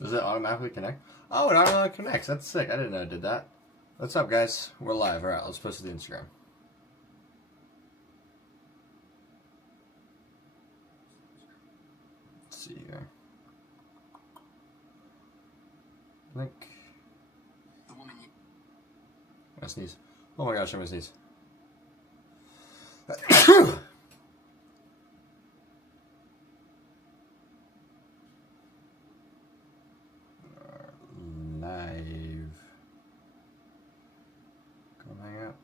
Does it automatically connect? Oh, it automatically connects. That's sick. I didn't know it did that. What's up, guys? We're live. All right, let's post it to Instagram. Let's see here. Link. I sneeze. Oh my gosh, I'm gonna sneeze. Live. Come hang out.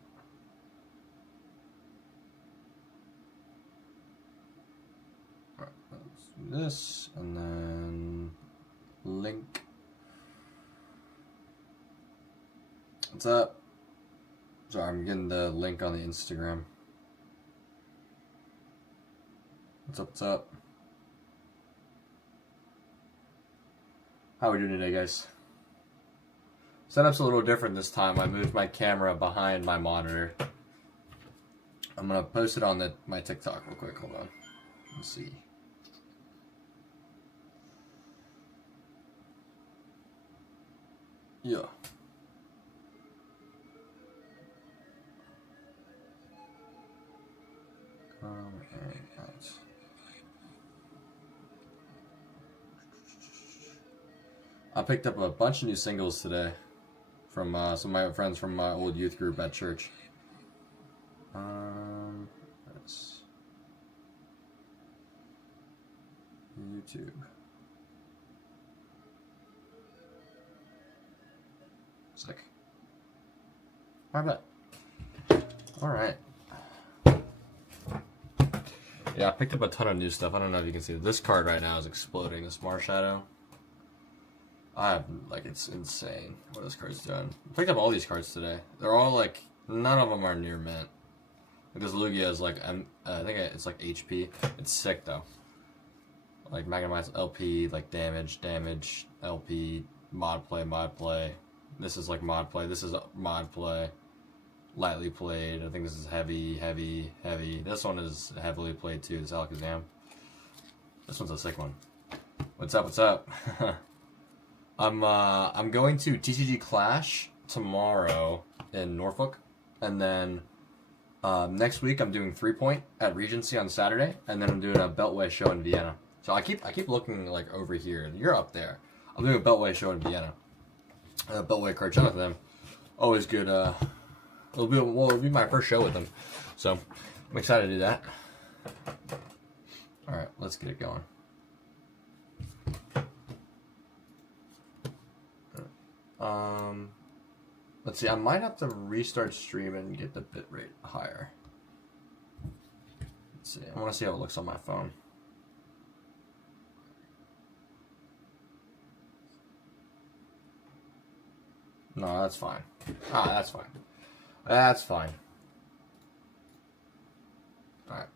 Alright, let's do this and then link. What's up? Sorry, I'm getting the link on the Instagram. What's up, what's up? How are we doing today, guys? Setup's a little different this time. I moved my camera behind my monitor. I'm gonna post it on my TikTok real quick. Hold on. Let's see. Yeah. I picked up a bunch of new singles today from some of my friends from my old youth group at church. That's YouTube. Sick. I bet. All right. Yeah, I picked up a ton of new stuff. I don't know if you can see this card right now is exploding. This Marshadow. It's insane what this card's doing. I picked up all these cards today. They're all like, none of them are near mint. Because Lugia is like, I think it's like HP. It's sick though. Like Magnemize LP, like damage, LP, mod play. This is like mod play. This is mod play. Lightly played. I think this is heavy. This one is heavily played too. This Alakazam. This one's a sick one. What's up? I'm going to TCG Clash tomorrow in Norfolk, and then next week I'm doing 3-Point at Regency on Saturday, and then I'm doing a Beltway show in Vienna. So I keep looking like over here. You're up there. I'm doing a Beltway show in Vienna. Beltway card. Shout out to them. Always good. It'll be my first show with them, so I'm excited to do that. All right, let's get it going. Let's see. I might have to restart stream and get the bitrate higher. Let's see. I want to see how it looks on my phone. No, that's fine. That's fine. That's fine. Alright.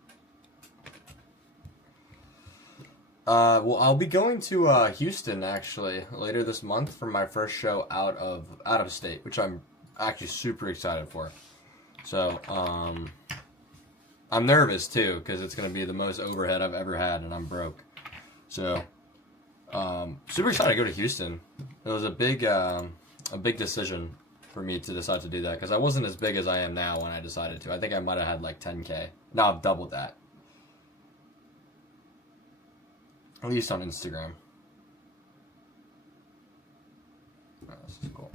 Well, I'll be going to Houston actually later this month for my first show out of state, which I'm actually super excited for. So, I'm nervous too because it's gonna be the most overhead I've ever had, and I'm broke. So, super excited to go to Houston. It was a big decision for me to decide to do that because I wasn't as big as I am now when I decided to. I think I might have had like 10K. Now I've doubled that. At least on Instagram. Oh, this is cool.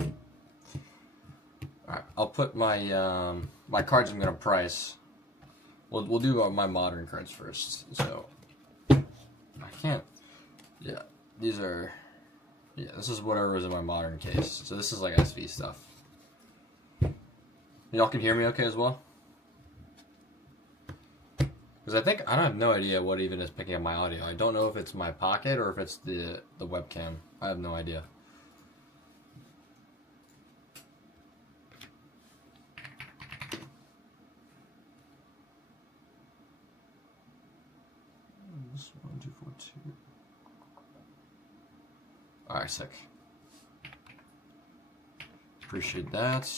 Alright, I'll put my my cards I'm gonna price. We'll do my modern cards first. So I can't. Yeah, these are. Yeah, this is whatever was in my modern case. So this is like SV stuff. Y'all can hear me okay as well? Because I don't have no idea what even is picking up my audio. I don't know if it's my pocket or if it's the webcam. I have no idea. This 1, 2, 4, 2. Alright, sick. Appreciate that.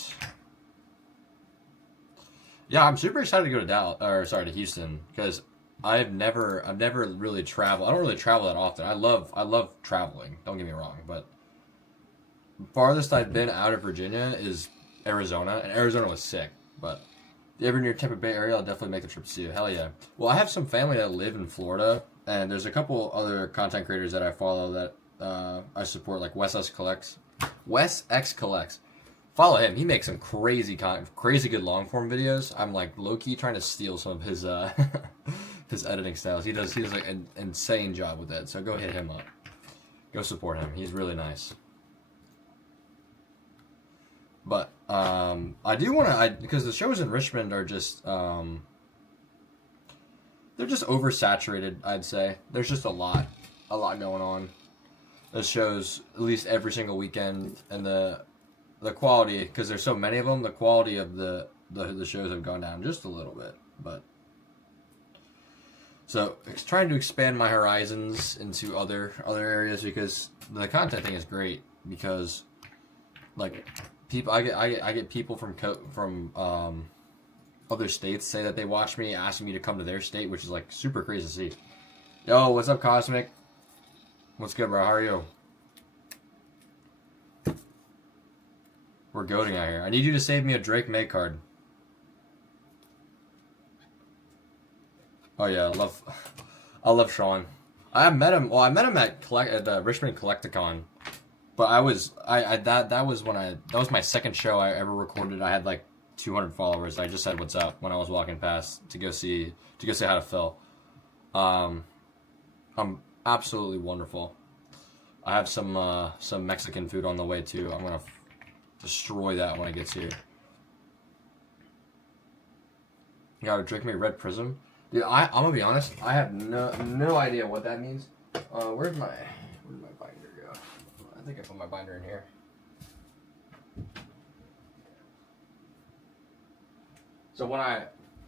Yeah, I'm super excited to go to to Houston because I've never really traveled. I don't really travel that often. I love traveling. Don't get me wrong, but farthest I've been out of Virginia is Arizona, and Arizona was sick. But if you're ever near Tampa Bay area, I'll definitely make the trip to see you. Hell yeah. Well, I have some family that live in Florida, and there's a couple other content creators that I follow that I support, like Wes X Collects. Follow him. He makes some crazy good long form videos. I'm like low key trying to steal some of his his editing styles. He does like an insane job with that. So go hit him up. Go support him. He's really nice. But I do want to, because the shows in Richmond are just they're just oversaturated. I'd say there's just a lot going on. The shows at least every single weekend, and the quality, because there's so many of them, the quality of the shows have gone down just a little bit. But so it's trying to expand my horizons into other areas, because the content thing is great, because like people I get people from other states say that they watch me, asking me to come to their state, which is like super crazy to see. Yo, what's up, Cosmic? What's good, bro? How are you? We're goating out here. I need you to save me a Drake May card. Oh yeah, I love Sean. I met him. Well, I met him at Richmond Collecticon, but that was my second show I ever recorded. I had like 200 followers. I just said what's up when I was walking past to go say hi to Phil. I'm absolutely wonderful. I have some Mexican food on the way too. I'm gonna destroy that when it gets here. You gotta drink me Red Prism. Dude, I'm gonna be honest, I have no idea what that means. Where'd my binder go? I think I put my binder in here. So when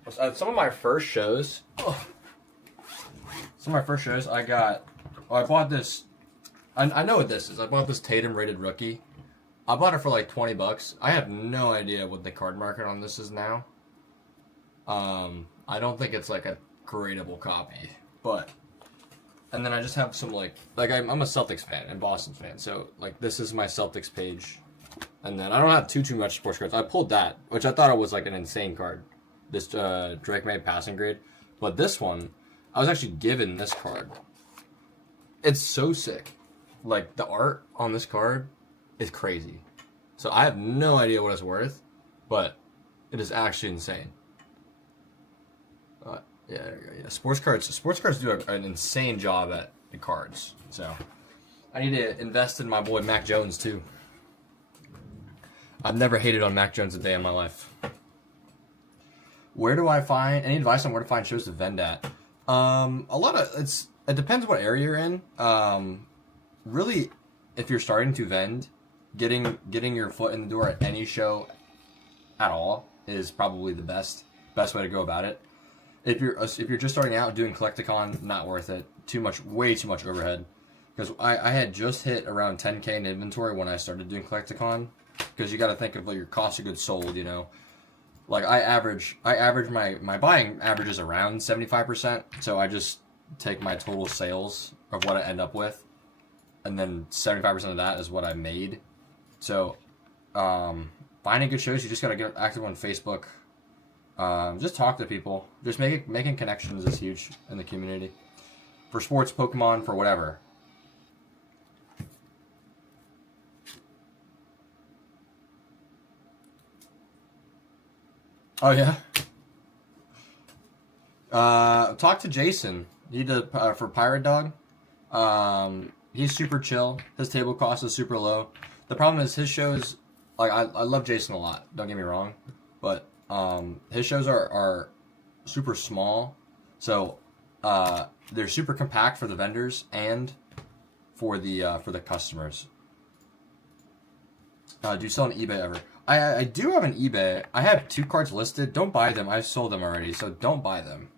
some of my first shows, I bought this. I know what this is. I bought this Tatum rated rookie. I bought it for like $20. I have no idea what the card market on this is now. I don't think it's like a gradable copy, but. And then I just have some like I'm a Celtics fan and Boston fan, so like this is my Celtics page. And then I don't have too much sports cards. I pulled that, which I thought it was like an insane card. This Drake May passing grade. But this one, I was actually given this card. It's so sick. Like the art on this card is crazy. So I have no idea what it's worth, but it is actually insane. Yeah, there you go. Yeah, sports cards do an insane job at the cards. So I need to invest in my boy Mac Jones too. I've never hated on Mac Jones a day in my life. Where do I find any advice on where to find shows to vend at? It depends what area you're in. Really, if you're starting to vend, getting your foot in the door at any show at all is probably the best way to go about it. If you're just starting out doing Collecticon, not worth it. Way too much overhead. Because I had just hit around 10K in inventory when I started doing Collecticon. Because you got to think of your cost of goods sold, you know. Like I average my buying averages around 75%. So I just take my total sales of what I end up with, and then 75% of that is what I made. So finding good shows, you just got to get active on Facebook. Just talk to people. Just making connections is huge in the community. For sports, Pokemon, for whatever. Oh yeah. Talk to Jason. He did for Pirate Dog. He's super chill. His table cost is super low. The problem is his shows. Like I love Jason a lot. Don't get me wrong, but his shows are super small, so they're super compact for the vendors and for the customers. Do you sell on eBay ever? I do have an eBay. I have 2 cards listed. Don't buy them. I've sold them already, so don't buy them.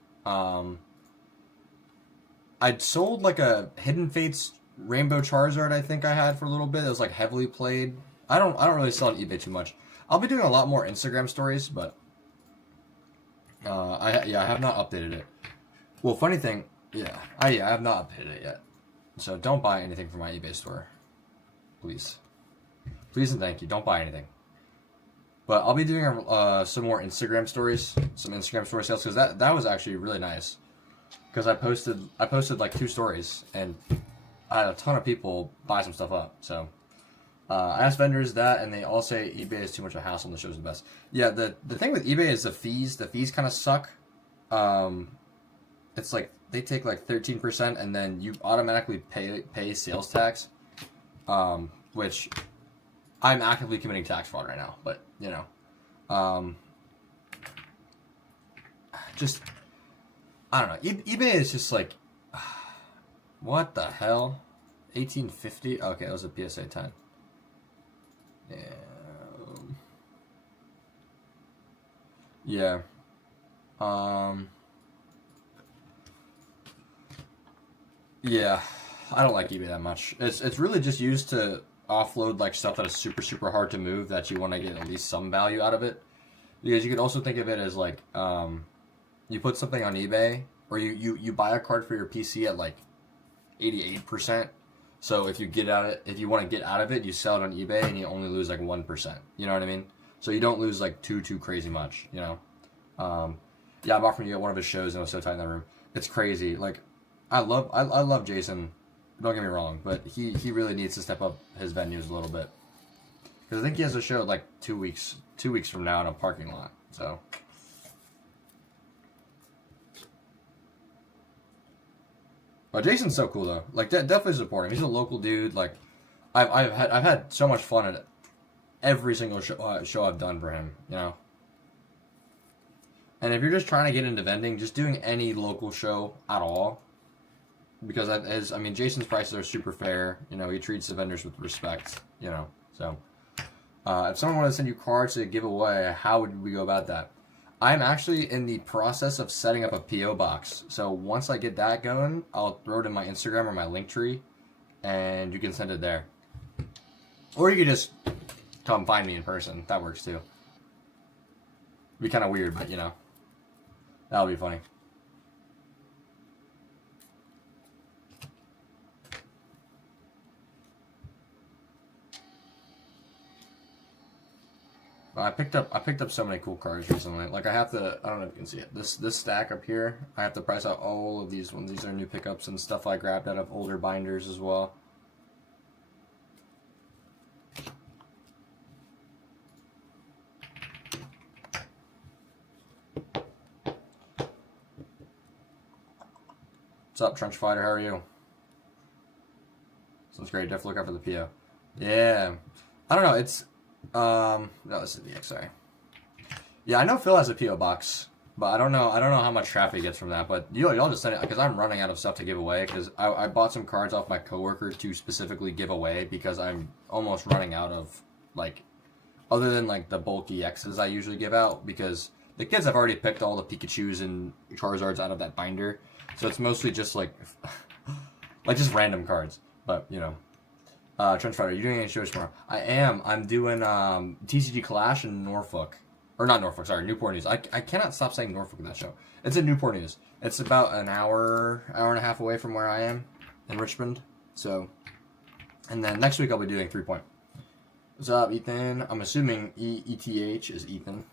I'd sold like a Hidden Fates Rainbow Charizard. I think I had for a little bit. It was like heavily played. I don't really sell on eBay too much. I'll be doing a lot more Instagram stories, but I have not updated it. Well, funny thing, I have not updated it yet. So don't buy anything from my eBay store. Please. Please and thank you. Don't buy anything. But I'll be doing some more Instagram stories, some Instagram story sales, because that was actually really nice. Because I posted like 2 stories, and I had a ton of people buy some stuff up. So I asked vendors that, and they all say eBay is too much of a hassle and the show's the best. Yeah, the thing with eBay is the fees. The fees kind of suck. It's like they take like 13%, and then you automatically pay sales tax, which I'm actively committing tax fraud right now. But you know, just I don't know. eBay is just like, what the hell? 1850. Okay, that was a PSA 10. Yeah. Yeah. I don't like eBay that much. It's really just used to offload like stuff that is super super hard to move that you want to get at least some value out of it. Because you could also think of it as like you put something on eBay or you buy a card for your PC at like 88%. So if you want to get out of it, you sell it on eBay and you only lose like 1%. You know what I mean? So you don't lose like too crazy much, you know? Yeah, I bought from you at one of his shows and I was so tight in that room. It's crazy. Like I love Jason. Don't get me wrong, but he really needs to step up his venues a little bit. Because I think he has a show like 2 weeks from now in a parking lot. So but Jason's so cool though. Like definitely support him. He's a local dude. Like I've had so much fun at every single show I've done for him. You know. And if you're just trying to get into vending, just doing any local show at all, because Jason's prices are super fair. You know, he treats the vendors with respect. You know, so if someone wanted to send you cards to give away, how would we go about that? I'm actually in the process of setting up a PO box. So once I get that going, I'll throw it in my Instagram or my Linktree, and you can send it there. Or you could just come find me in person. That works too. It'd be kind of weird, but you know, that'll be funny. I picked up so many cool cards recently. Like I don't know if you can see it. This stack up here, I have to price out all of these ones. These are new pickups and stuff I grabbed out of older binders as well. What's up, Trench Fighter? How are you? Sounds great. Definitely look out for the PO. Yeah. I don't know. It's no, this is the X. Sorry. Yeah, I know Phil has a PO box, but I don't know how much traffic he gets from that. But y'all just send it because I'm running out of stuff to give away. Because I bought some cards off my coworker to specifically give away because I'm almost running out of like, other than like the bulky X's I usually give out because the kids have already picked all the Pikachus and Charizards out of that binder, so it's mostly just like like just random cards. But you know. Trench Fighter, are you doing any shows tomorrow? I am. I'm doing TCG Clash in Norfolk. Or not Norfolk, sorry, Newport News. I cannot stop saying Norfolk in that show. It's in Newport News. It's about an hour and a half away from where I am in Richmond. So, and then next week I'll be doing 3 Point. What's up, Ethan? I'm assuming ETH is Ethan.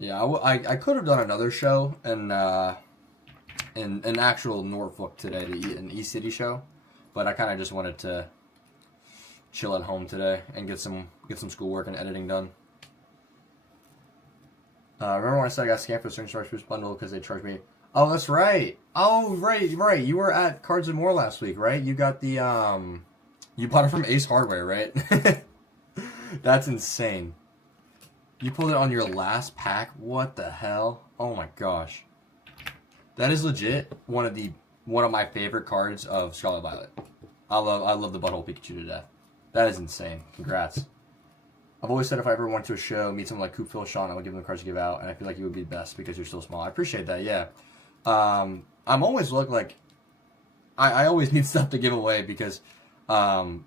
Yeah, I could have done another show in actual Norfolk today, an E-City show, but I kind of just wanted to chill at home today and get some schoolwork and editing done. Remember when I said I got scammed for the Search Boost bundle because they charged me? Oh, that's right. Oh, right. You were at Cards and More last week, right? You got the you bought it from Ace Hardware, right? That's insane. You pulled it on your last pack? What the hell? Oh my gosh. That is legit one of my favorite cards of Scarlet Violet. I love the Butthole Pikachu to death. That is insane. Congrats. I've always said if I ever went to a show, meet someone like Coop, Phil, Sean, I would give them the cards to give out, and I feel like you would be the best because you're still small. I appreciate that, yeah. I'm always like I always need stuff to give away because I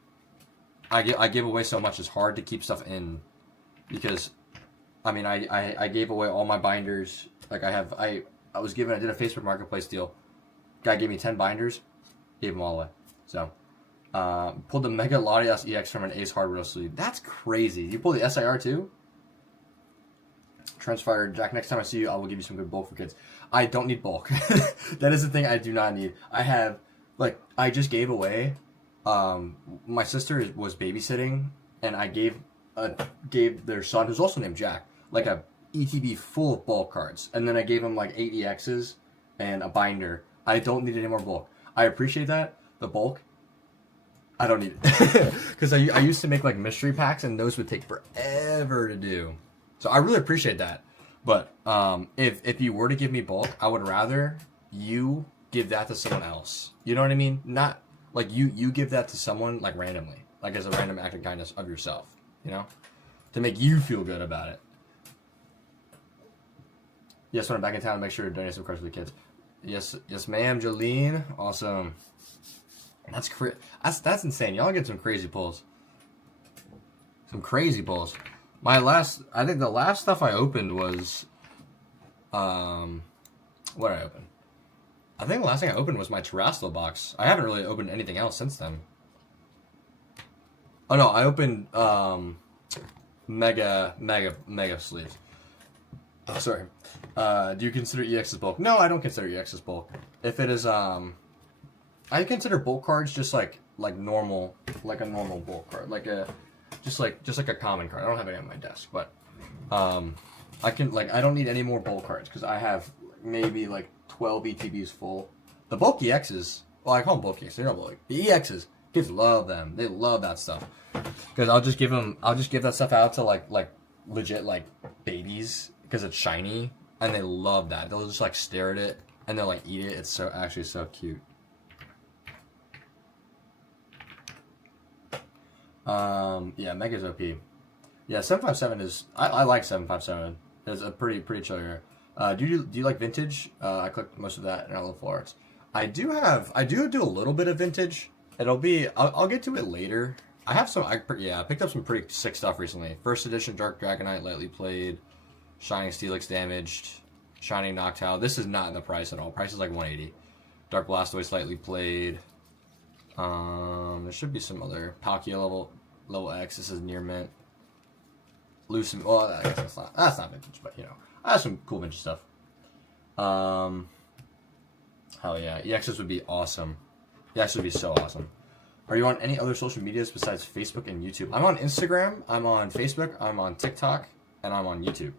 give away so much. It's hard to keep stuff in because I mean, I gave away all my binders. Like I did a Facebook Marketplace deal. Guy gave me 10 binders, gave them all away. So, pulled the Mega Latias EX from an Ace Hardware sleeve. That's crazy. You pulled the SIR too? Transfire Jack, next time I see you, I will give you some good bulk for kids. I don't need bulk. That is the thing I do not need. I have, like, I just gave away, my sister was babysitting, and I gave their son, who's also named Jack, like a ETB full of bulk cards. And then I gave him like 8 EXs and a binder. I don't need any more bulk. I appreciate that. The bulk, I don't need it. Because I used to make like mystery packs, and those would take forever to do. So I really appreciate that. But if you were to give me bulk, I would rather you give that to someone else. You know what I mean? Not like you give that to someone like randomly, like as a random act of kindness of yourself, you know? To make you feel good about it. Yes, when I'm back in town, make sure to donate some cards for the kids. Yes, ma'am, Jolene. Awesome. That's insane. Y'all get some crazy pulls. Some crazy pulls. I think the last stuff I opened was, what did I open? I think the last thing I opened was my Terrestrial box. I haven't really opened anything else since then. Oh no, I opened, Mega sleeves. Oh, sorry. Do you consider EXs bulk? No, I don't consider EXs bulk. If it is, I consider bulk cards just like normal, like a normal bulk card, just like a common card. I don't have any on my desk, but I don't need any more bulk cards because I have maybe like 12 ETBs full. The bulk EXs, well, I call them bulk EXs. They're not bulk. The EXs, kids love them. They love that stuff because I'll just give that stuff out to like legit like babies because it's shiny and they love that. They'll just like stare at it and they'll like eat it. It's actually so cute. Yeah, Mega's OP. Yeah, 757 is. I like 757. It's a pretty chill here. Do you like vintage? I clicked most of that in Outlaw Arts. I do do a little bit of vintage. I'll get to it later. I have some. I picked up some pretty sick stuff recently. First edition Dark Dragonite, lightly played. Shining Steelix damaged. Shining Noctowl. This is not in the price at all. Price is like 180. Dark Blastoise, lightly played. There should be some other Palkia level X. This is near mint. Lucent. Well, I guess that's not vintage, but you know, I have some cool vintage stuff. Hell yeah, EXs would be awesome. EXs would be so awesome. Are you on any other social medias besides Facebook and YouTube? I'm on Instagram. I'm on Facebook. I'm on TikTok, and I'm on YouTube.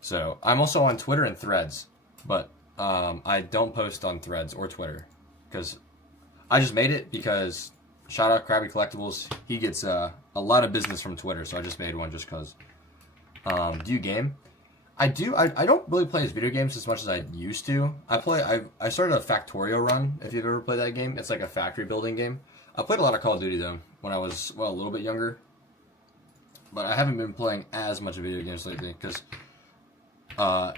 So I'm also on Twitter and Threads, but I don't post on Threads or Twitter because I just made it because shout out Krabby Collectibles. He gets a lot of business from Twitter, so I just made one just because. Do you game? I do. I don't really play video games as much as I used to. I started a Factorio run, if you've ever played that game. It's like a factory building game. I played a lot of Call of Duty, though, when I was, a little bit younger. But I haven't been playing as much video games lately, because I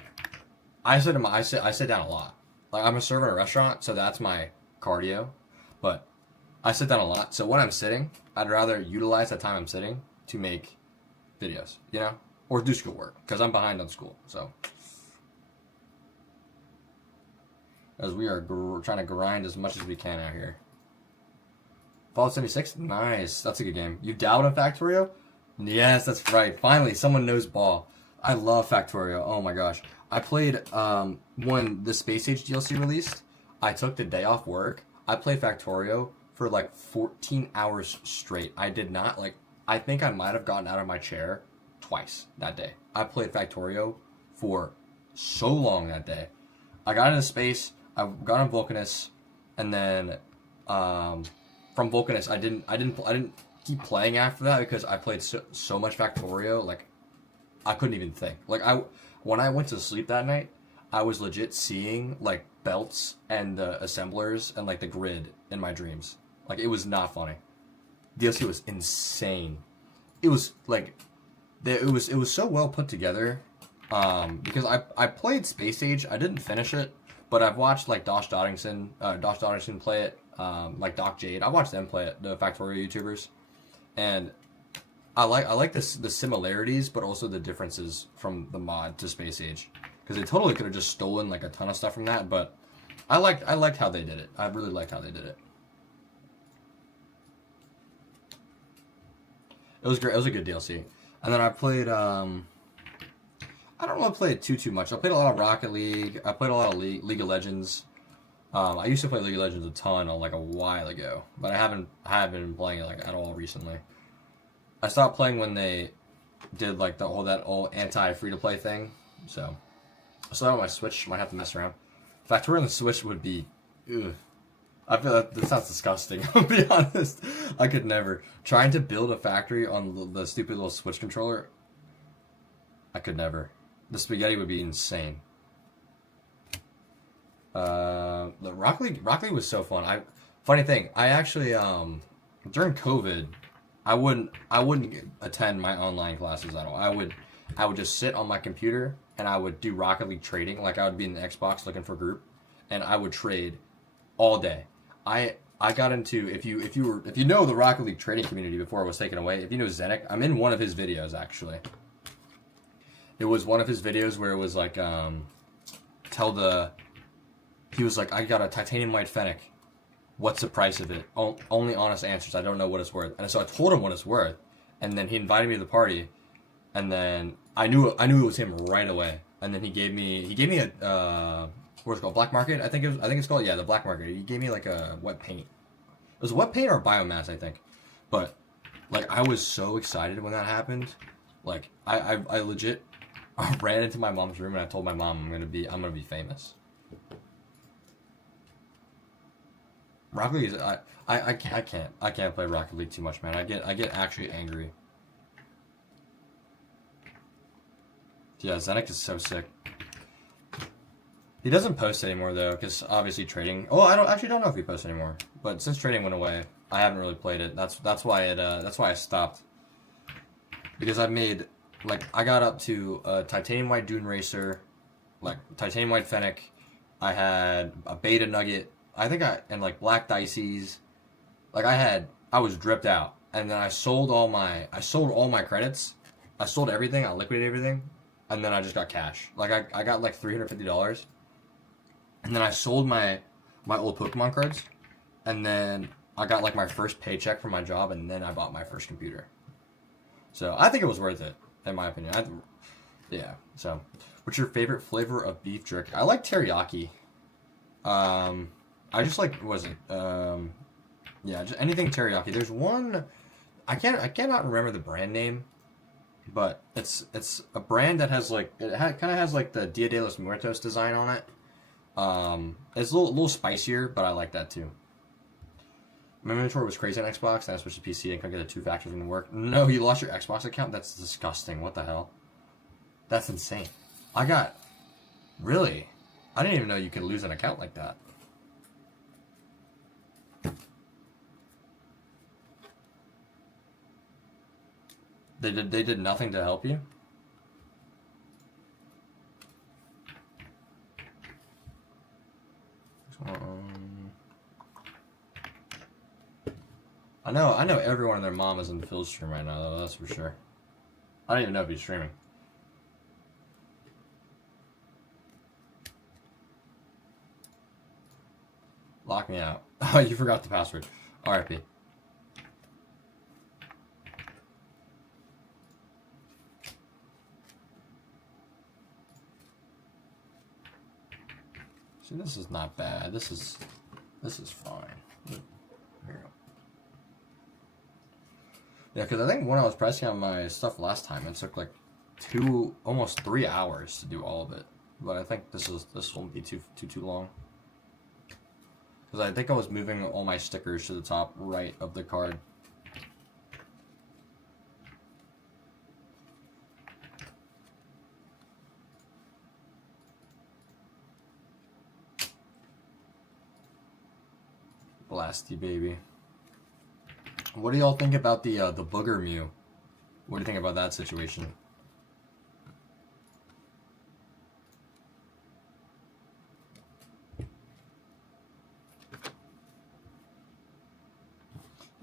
sit down a lot. Like, I'm a server at a restaurant, so that's my cardio. But I sit down a lot, so when I'm sitting, I'd rather utilize that time I'm sitting to make videos, you know? Or do schoolwork, because I'm behind on school, so. As we are trying to grind as much as we can out here. Fallout 76? Nice. That's a good game. You dabbled in Factorio? Yes, that's right. Finally, someone knows ball. I love Factorio. Oh my gosh. I played, when the Space Age DLC released, I took the day off work. I played Factorio for like 14 hours straight. I did not, I think I might have gotten out of my chair twice that day. I played Factorio for so long that day. I got into space, I got on Vulcanus, and then from Vulcanus I didn't keep playing after that because I played so much Factorio, like I couldn't even think. When I went to sleep that night, I was legit seeing like belts and the assemblers and like the grid in my dreams. Like, it was not funny. DLC was insane. It was like it was so well put together, because I played Space Age. I didn't finish it, but I've watched like Dosh Dodderson play it, like Doc Jade. I watched them play it, the Factorio YouTubers, and I like the similarities, but also the differences from the mod to Space Age, because they totally could have just stolen like a ton of stuff from that. But I liked how they did it. I really liked how they did it. It was great. It was a good DLC. And then I played. I don't really play it too much. I played a lot of Rocket League. I played a lot of League of Legends. I used to play League of Legends a ton, like a while ago, but I haven't been playing it like at all recently. I stopped playing when they did like the whole anti free to play thing. So I still have my Switch. Might have to mess around. Factorio on the Switch would be. Ugh. I feel that sounds disgusting. I'll be honest. I could never. Trying to build a factory on the stupid little Switch controller. I could never. The spaghetti would be insane. The Rocket League was so fun. Funny thing, I actually during COVID, I wouldn't attend my online classes at all. I would just sit on my computer and I would do Rocket League trading. Like I would be in the Xbox looking for group, and I would trade all day. I got into if you know the Rocket League trading community before it was taken away. If you know Zenek, I'm in one of his videos actually. It was one of his videos where it was like he was like, I got a titanium white Fennec. What's the price of it? Only honest answers. I don't know what it's worth. And so I told him what it's worth, and then he invited me to the party, and then I knew it was him right away. And then he gave me a what's it called, black market? I think it's called, yeah, the black market. He gave me like a wet paint. It was wet paint or biomass, I think. But like I was so excited when that happened. Like I legit ran into my mom's room and I told my mom I'm gonna be famous. Rocket League is I can't play Rocket League too much, man. I get actually angry. Yeah, Zenek is so sick. He doesn't post anymore though, because obviously trading. Oh, I don't know if he posts anymore. But since trading went away, I haven't really played it. That's why I stopped. Because I made I got up to Titanium White Dune Racer, like Titanium White Fennec. I had a Beta Nugget. And like Black Dices. Like I was dripped out, and then I sold all my credits. I sold everything. I liquidated everything, and then I just got cash. Like I got like $350, and then I sold my old Pokemon cards, and then I got like my first paycheck from my job, and then I bought my first computer. So I think it was worth it, in my opinion. Yeah. So, what's your favorite flavor of beef jerky? I like teriyaki. I just like, what was it? Yeah, just anything teriyaki. There's one, I cannot remember the brand name, but it's a brand that has like, kind of has like the Dia de los Muertos design on it. It's a little spicier, but I like that too. My inventory was crazy on Xbox, then I switched to PC and couldn't get the two factors from work. No, you lost your Xbox account? That's disgusting. What the hell? That's insane. Really? I didn't even know you could lose an account like that. They did nothing to help you? I know everyone and their mom is in Phil's stream right now, though, that's for sure. I don't even know if he's streaming. Lock me out. Oh, you forgot the password. RIP. See, this is not bad. This is fine. Here we go. Yeah, because I think when I was pressing on my stuff last time, it took like almost 3 hours to do all of it. But I think this won't be too long. Because I think I was moving all my stickers to the top right of the card. Blasty baby. What do y'all think about the Booger Mew? What do you think about that situation?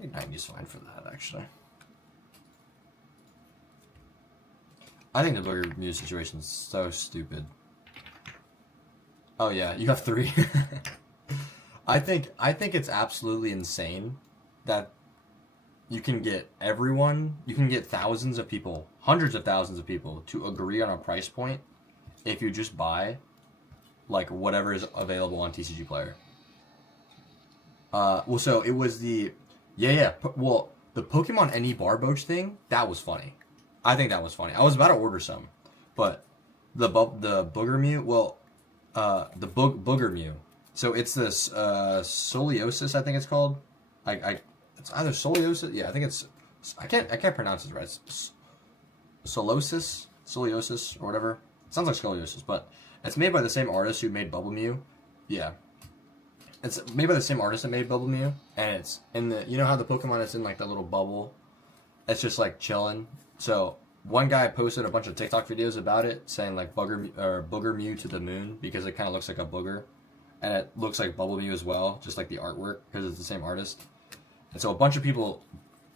I think 90's fine for that, actually. I think the Booger Mew situation is so stupid. Oh yeah, you have 3. I think it's absolutely insane that you can get thousands of people, hundreds of thousands of people to agree on a price point if you just buy like whatever is available on TCG Player. Well, so it was the well, the Pokemon NE Barboach thing, that was funny. I think that was funny. I was about to order some, but the Booger Mew, well, the Booger Mew. So it's this Soleosis, I think it's called. It's either Soleosis. Yeah, I think it's. I can't pronounce it right. It's Soleosis, or whatever. It sounds like scoliosis, but it's made by the same artist who made Bubble Mew. Yeah, it's made by the same artist that made Bubble Mew, and it's in the. You know how the Pokemon is in like the little bubble. It's just like chilling. So one guy posted a bunch of TikTok videos about it, saying like Booger Mew to the moon because it kind of looks like a booger, and it looks like Bubble Mew as well, just like the artwork because it's the same artist. And so a bunch of people,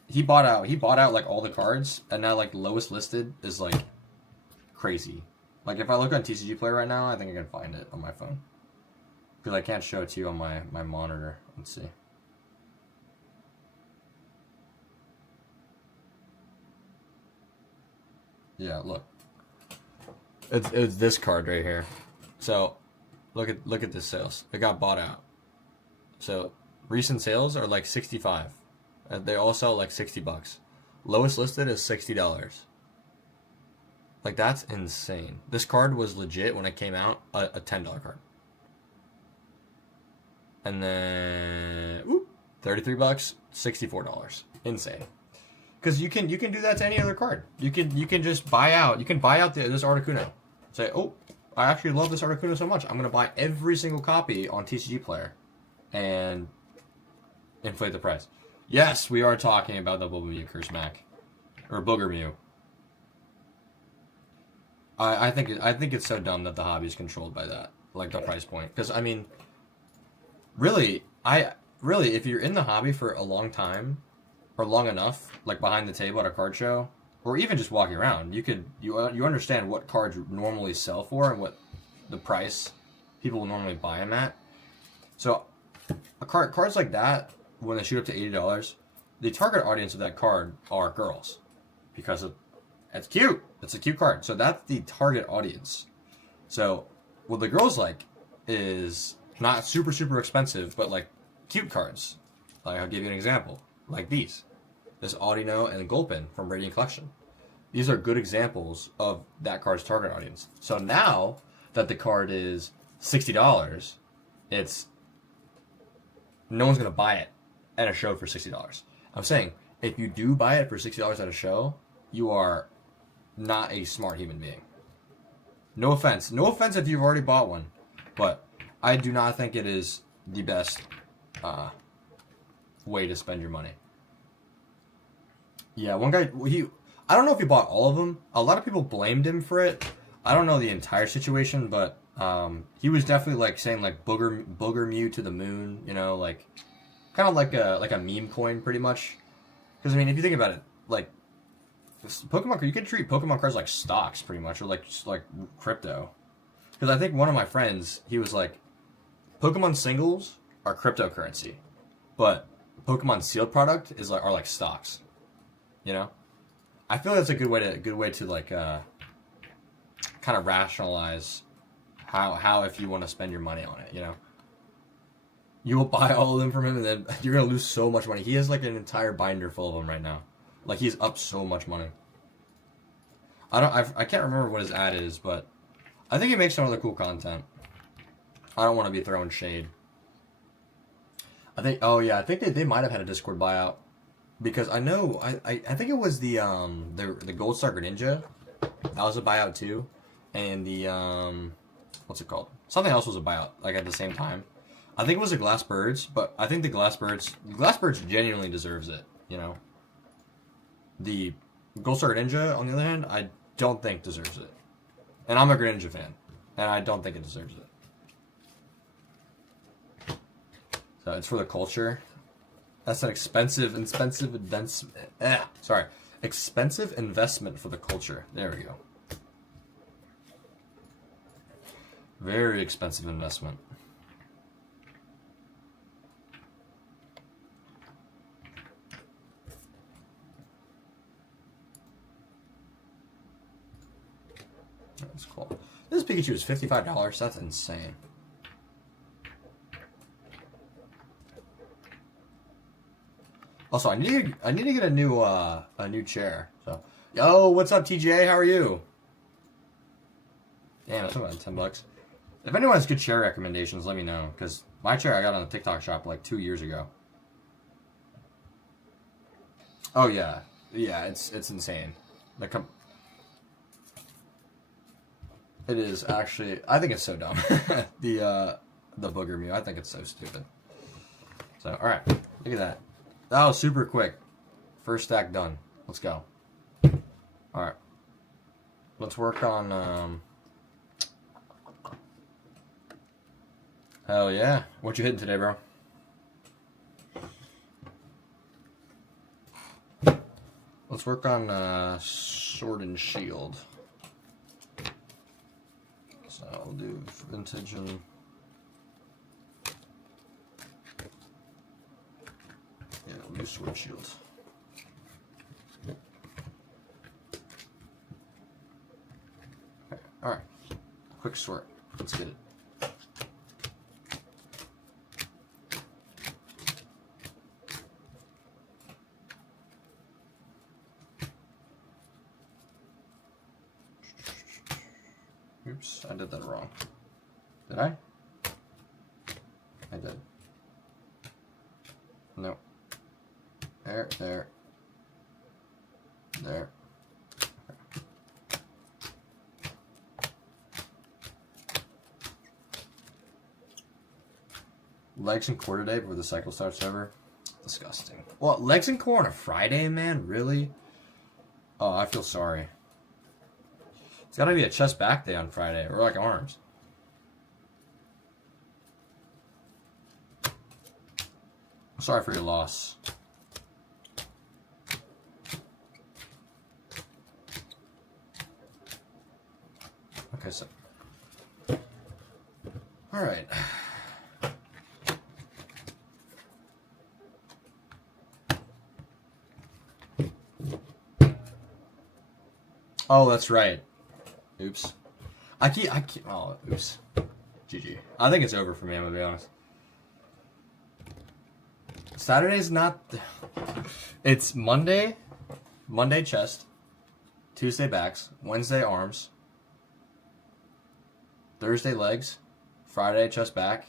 he bought out like all the cards, and now like lowest listed is like crazy. Like if I look on TCG Player right now, I think I can find it on my phone because I can't show it to you on my monitor. Let's see. Yeah, look. It's this card right here. So, look at this sales. It got bought out. So, recent sales are like 65. They all sell like $60. Lowest listed is $60. Like that's insane. This card was legit when it came out, a $10 card. And then $33, $64. Insane. Because you can do that to any other card. You can just buy out. You can buy out this Articuno. Say, oh, I actually love this Articuno so much. I'm gonna buy every single copy on TCG Player, and inflate the price. Yes, we are talking about the Bubble Mew Curse Mac, or Booger Mew. I think it's so dumb that the hobby is controlled by that, like the price point. Because I mean, really, if you're in the hobby for a long time. Or long enough, like behind the table at a card show, or even just walking around, you understand what cards normally sell for and what the price people will normally buy them at. So, cards like that, when they shoot up to $80, the target audience of that card are girls, because it's cute. It's a cute card, so that's the target audience. So, what the girls like is not super expensive, but like cute cards. Like I'll give you an example. Like these. This Audino and Gulpin from Radiant Collection. These are good examples of that card's target audience. So now that the card is $60, it's no one's going to buy it at a show for $60. I'm saying, if you do buy it for $60 at a show, you are not a smart human being. No offense. No offense if you've already bought one. But I do not think it is the best way to spend your money. Yeah, one guy, I don't know if he bought all of them. A lot of people blamed him for it. I don't know the entire situation, but he was definitely like saying like Booger Mew to the moon, you know, like kind of like a meme coin pretty much. Because I mean, if you think about it, like Pokemon, you can treat Pokemon cards like stocks pretty much, or like just like crypto. Because I think one of my friends, he was like, Pokemon singles are cryptocurrency, but Pokemon sealed product are like stocks. You know, I feel that's a good way to like kind of rationalize how if you want to spend your money on it. You know, you will buy all of them from him, and then you're gonna lose so much money. He has like an entire binder full of them right now. Like he's up so much money. I can't remember what his ad is, but I think he makes some other cool content. I don't want to be throwing shade. I think they might have had a Discord buyout. Because I know, I think it was the Gold Star Greninja. That was a buyout too. And the, what's it called? Something else was a buyout, like at the same time. I think it was the Glass Birds, but I think the Glass Birds genuinely deserves it, you know? The Gold Star Greninja, on the other hand, I don't think deserves it. And I'm a Greninja fan, and I don't think it deserves it. So it's for the culture. That's an expensive investment for the culture. There we go. Very expensive investment. That's cool. This Pikachu is $55. That's insane. Also, I need to get a new chair. So, yo, what's up, TJ? How are you? Damn, that's about $10. If anyone has good chair recommendations, let me know. Because my chair I got on the TikTok shop like 2 years ago. Oh yeah, it's insane. It is actually. I think it's so dumb. the Booger Mew. I think it's so stupid. So all right, look at that. That was super quick. First stack done. Let's go. All right. Let's work on. Hell yeah! What you hitting today, bro? Let's work on Sword and Shield. So I'll do Vintage and yeah, we'll do Sword and Shield. Okay. All right, quick sort. Let's get it. Oops, I did that wrong. Did I? I did. No. There. There. Legs and core today before the cycle starts over. Disgusting. Well, legs and core on a Friday, man? Really? Oh, I feel sorry. It's gotta be a chest back day on Friday, or like arms. I'm sorry for your loss. Okay, so. Alright. Oh, that's right. Oops. I keep, oh, oops. GG. I think it's over for me, I'm gonna be honest. Saturday's not, it's Monday chest, Tuesday backs, Wednesday arms, Thursday legs, Friday chest back,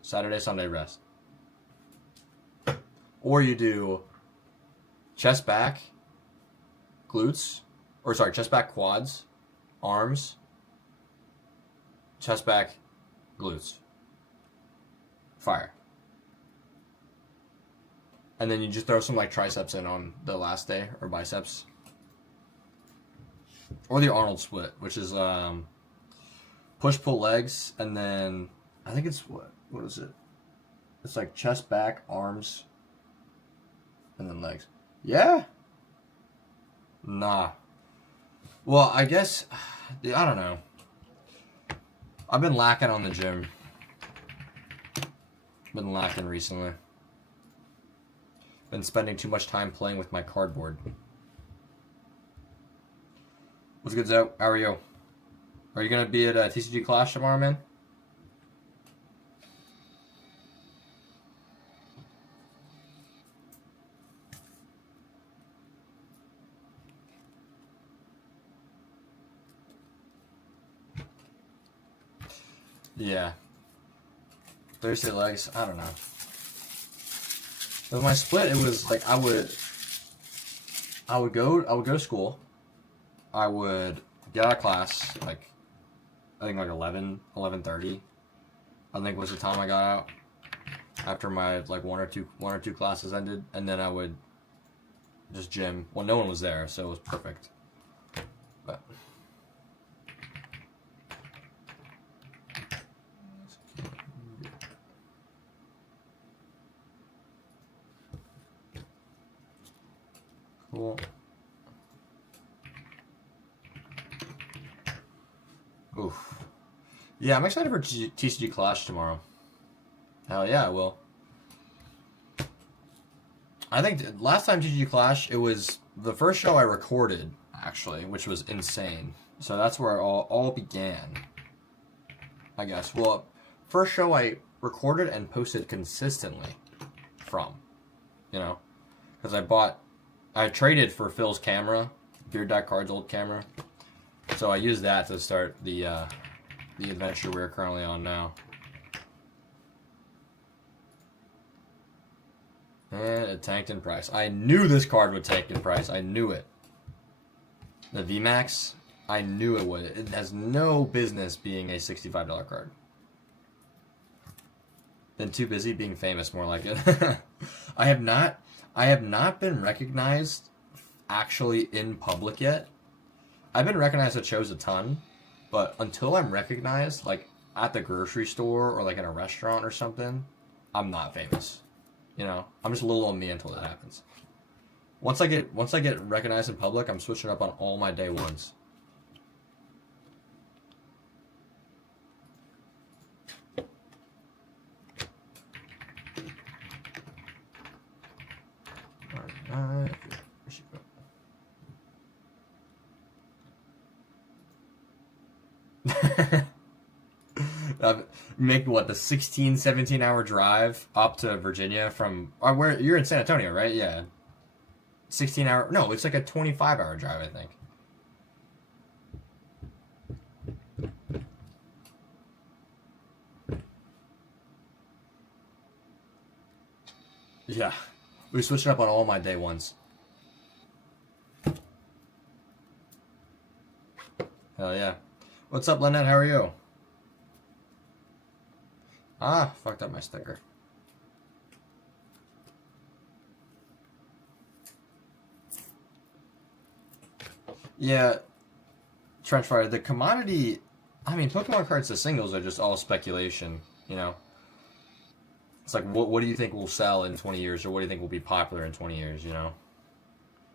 Saturday, Sunday rest. Or you do chest back, glutes, or sorry, chest back quads, arms, chest back, glutes. Fire. And then you just throw some like triceps in on the last day, or biceps. Or the Arnold split, which is push pull legs, and then I think it's what is it? It's like chest back, arms, and then legs. Yeah? Nah. Well, I guess I don't know. I've been lacking on the gym. Been lacking recently. Been spending too much time playing with my cardboard. What's good, Zoe? How are you? Are you gonna be at TCG Clash tomorrow, man? Yeah. Thursday legs, I don't know. With my split, it was like I would go to school. I would get out of class like I think like 11:30. I think was the time I got out after my like one or two classes ended, and then I would just gym. Well, no one was there, so it was perfect. But cool. Oof. Yeah, I'm excited for TCG Clash tomorrow. Hell yeah, I will. I think last time TCG Clash, it was the first show I recorded, actually, which was insane. So that's where it all began, I guess. Well, first show I recorded and posted consistently from, you know, because I traded for Phil's camera, Beard Dot Card's old camera, so I used that to start the adventure we're currently on now. And it tanked in price. I knew this card would tank in price. I knew it. The VMAX, I knew it would. It has no business being a $65 card. Been too busy being famous, more like it. I have not been recognized actually in public yet. I've been recognized at shows a ton, but until I'm recognized, like at the grocery store or like in a restaurant or something, I'm not famous. You know, I'm just a little on me until that happens. Once I get recognized in public, I'm switching up on all my day ones. Alright, where she go? Make what, the 16, 17-hour drive up to Virginia from where you're in San Antonio, right? Yeah. 16-hour. No, it's like a 25-hour drive, I think. Yeah. We switched up on all my day ones. Hell yeah. What's up, Lynette? How are you? Ah, fucked up my sticker. Yeah, Trenchfire, the commodity, I mean, Pokemon cards, the singles are just all speculation, you know? It's like, what do you think will sell in 20 years, or what do you think will be popular in 20 years, you know?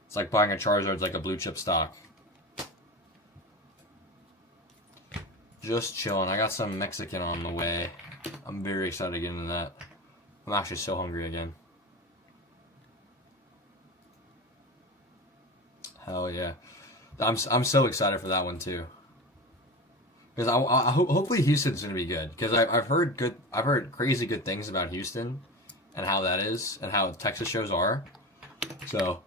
It's like buying a Charizard's like a blue chip stock. Just chilling. I got some Mexican on the way. I'm very excited to get into that. I'm actually so hungry again. Hell yeah. I'm so excited for that one too. Because hopefully Houston's gonna be good. Because I've heard crazy good things about Houston, and how that is, and how Texas shows are. So.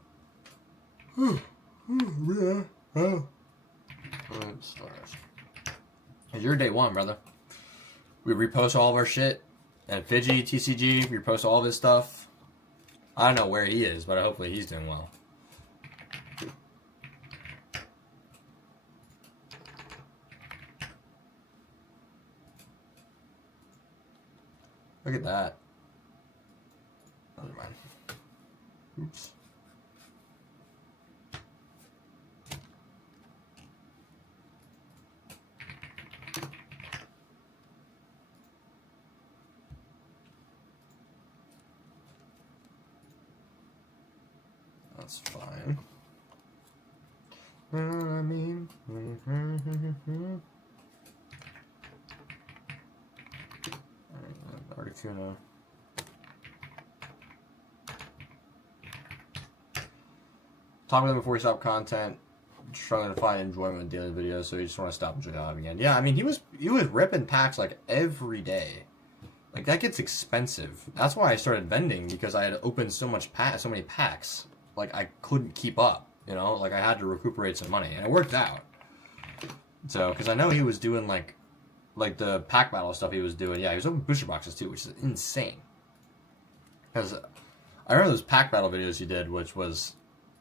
Yeah. It's your day one, brother. We repost all of our shit, and Fiji, TCG, repost all of his stuff. I don't know where he is, but hopefully he's doing well. Look at that. Never mind. Oops. That's fine. I mean, Articuno. Talking to him before he stopped content, struggling to find enjoyment in daily videos, so he just want to stop enjoying live again. Yeah, I mean, he was ripping packs like every day. Like that gets expensive. That's why I started vending, because I had opened so many packs. Like I couldn't keep up, you know. Like I had to recuperate some money, and it worked out. So, because I know he was doing like the pack battle stuff he was doing. Yeah, he was opening booster boxes too, which is insane. Because I remember those pack battle videos he did, which was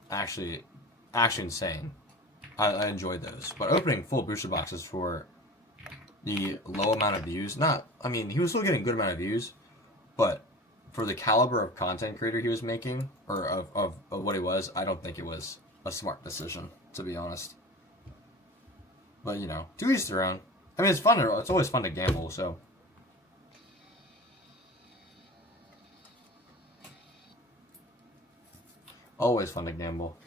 actually insane. I enjoyed those, but opening full booster boxes for the low amount of views, I mean, he was still getting a good amount of views, but for the caliber of content creator he was making, or of what he was, I don't think it was a smart decision, to be honest. But, you know, to each their own. I mean, it's always fun to gamble, so. Always fun to gamble.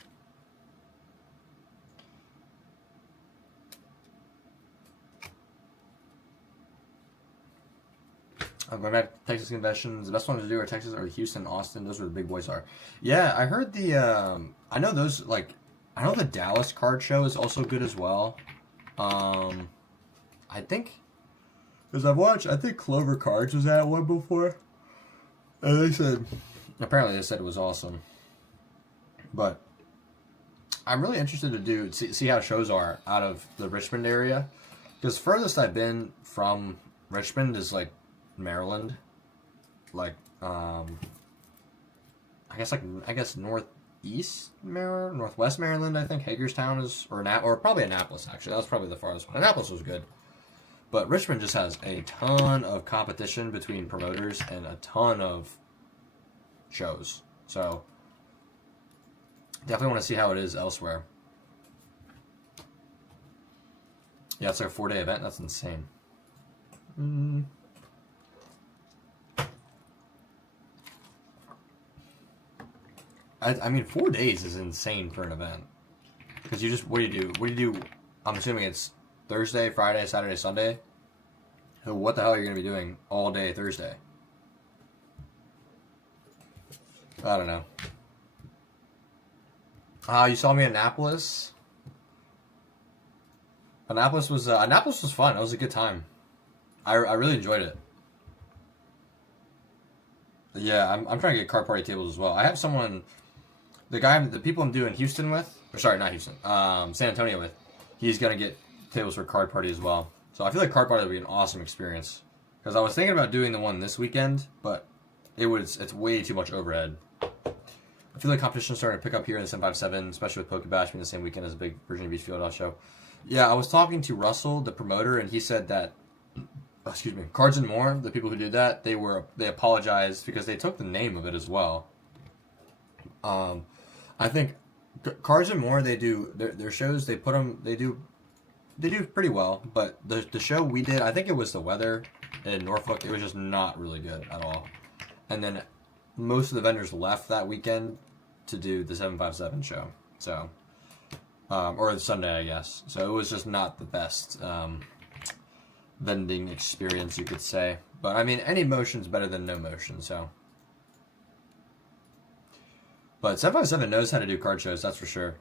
I'm going back to Texas conventions. The best ones to do are Texas or Houston, Austin. Those where the big boys are. Yeah, I heard the. I know those like. I know the Dallas card show is also good as well. I think. Because I've watched. I think Clover Cards was at one before. And they said. Apparently they said it was awesome. But. I'm really interested to see how shows are out of the Richmond area. Because furthest I've been from Richmond is like Maryland, like I guess northeast Maryland, northwest Maryland. I think Hagerstown is, or probably Annapolis. Actually, that was probably the farthest one. Annapolis was good, but Richmond just has a ton of competition between promoters and a ton of shows. So definitely want to see how it is elsewhere. Yeah, it's like a 4-day event. That's insane. I mean, 4 days is insane for an event. Because you just, what do you do? What do you do? I'm assuming it's Thursday, Friday, Saturday, Sunday. So what the hell are you going to be doing all day Thursday? I don't know. You saw me in Annapolis. Annapolis was fun. It was a good time. I really enjoyed it. Yeah, I'm trying to get card party tables as well. I have someone, the people I'm doing Houston with, or sorry, not Houston, San Antonio with. He's gonna get tables for card party as well. So I feel like card party would be an awesome experience. Because I was thinking about doing the one this weekend, but it's way too much overhead. I feel like competition's starting to pick up here in the 757, especially with Pokebash being the same weekend as a big Virginia Beach Field House show. Yeah, I was talking to Russell, the promoter, and he said that, Cards and More, the people who did that, they apologized because they took the name of it as well. I think Cards and More, they do their shows, they do pretty well, but the show we did, I think it was the weather in Norfolk, it was just not really good at all. And then most of the vendors left that weekend to do the 757 show. So, or Sunday, I guess. So it was just not the best vending experience, you could say. But I mean, any motion's better than no motion, so. But 757 knows how to do card shows, that's for sure.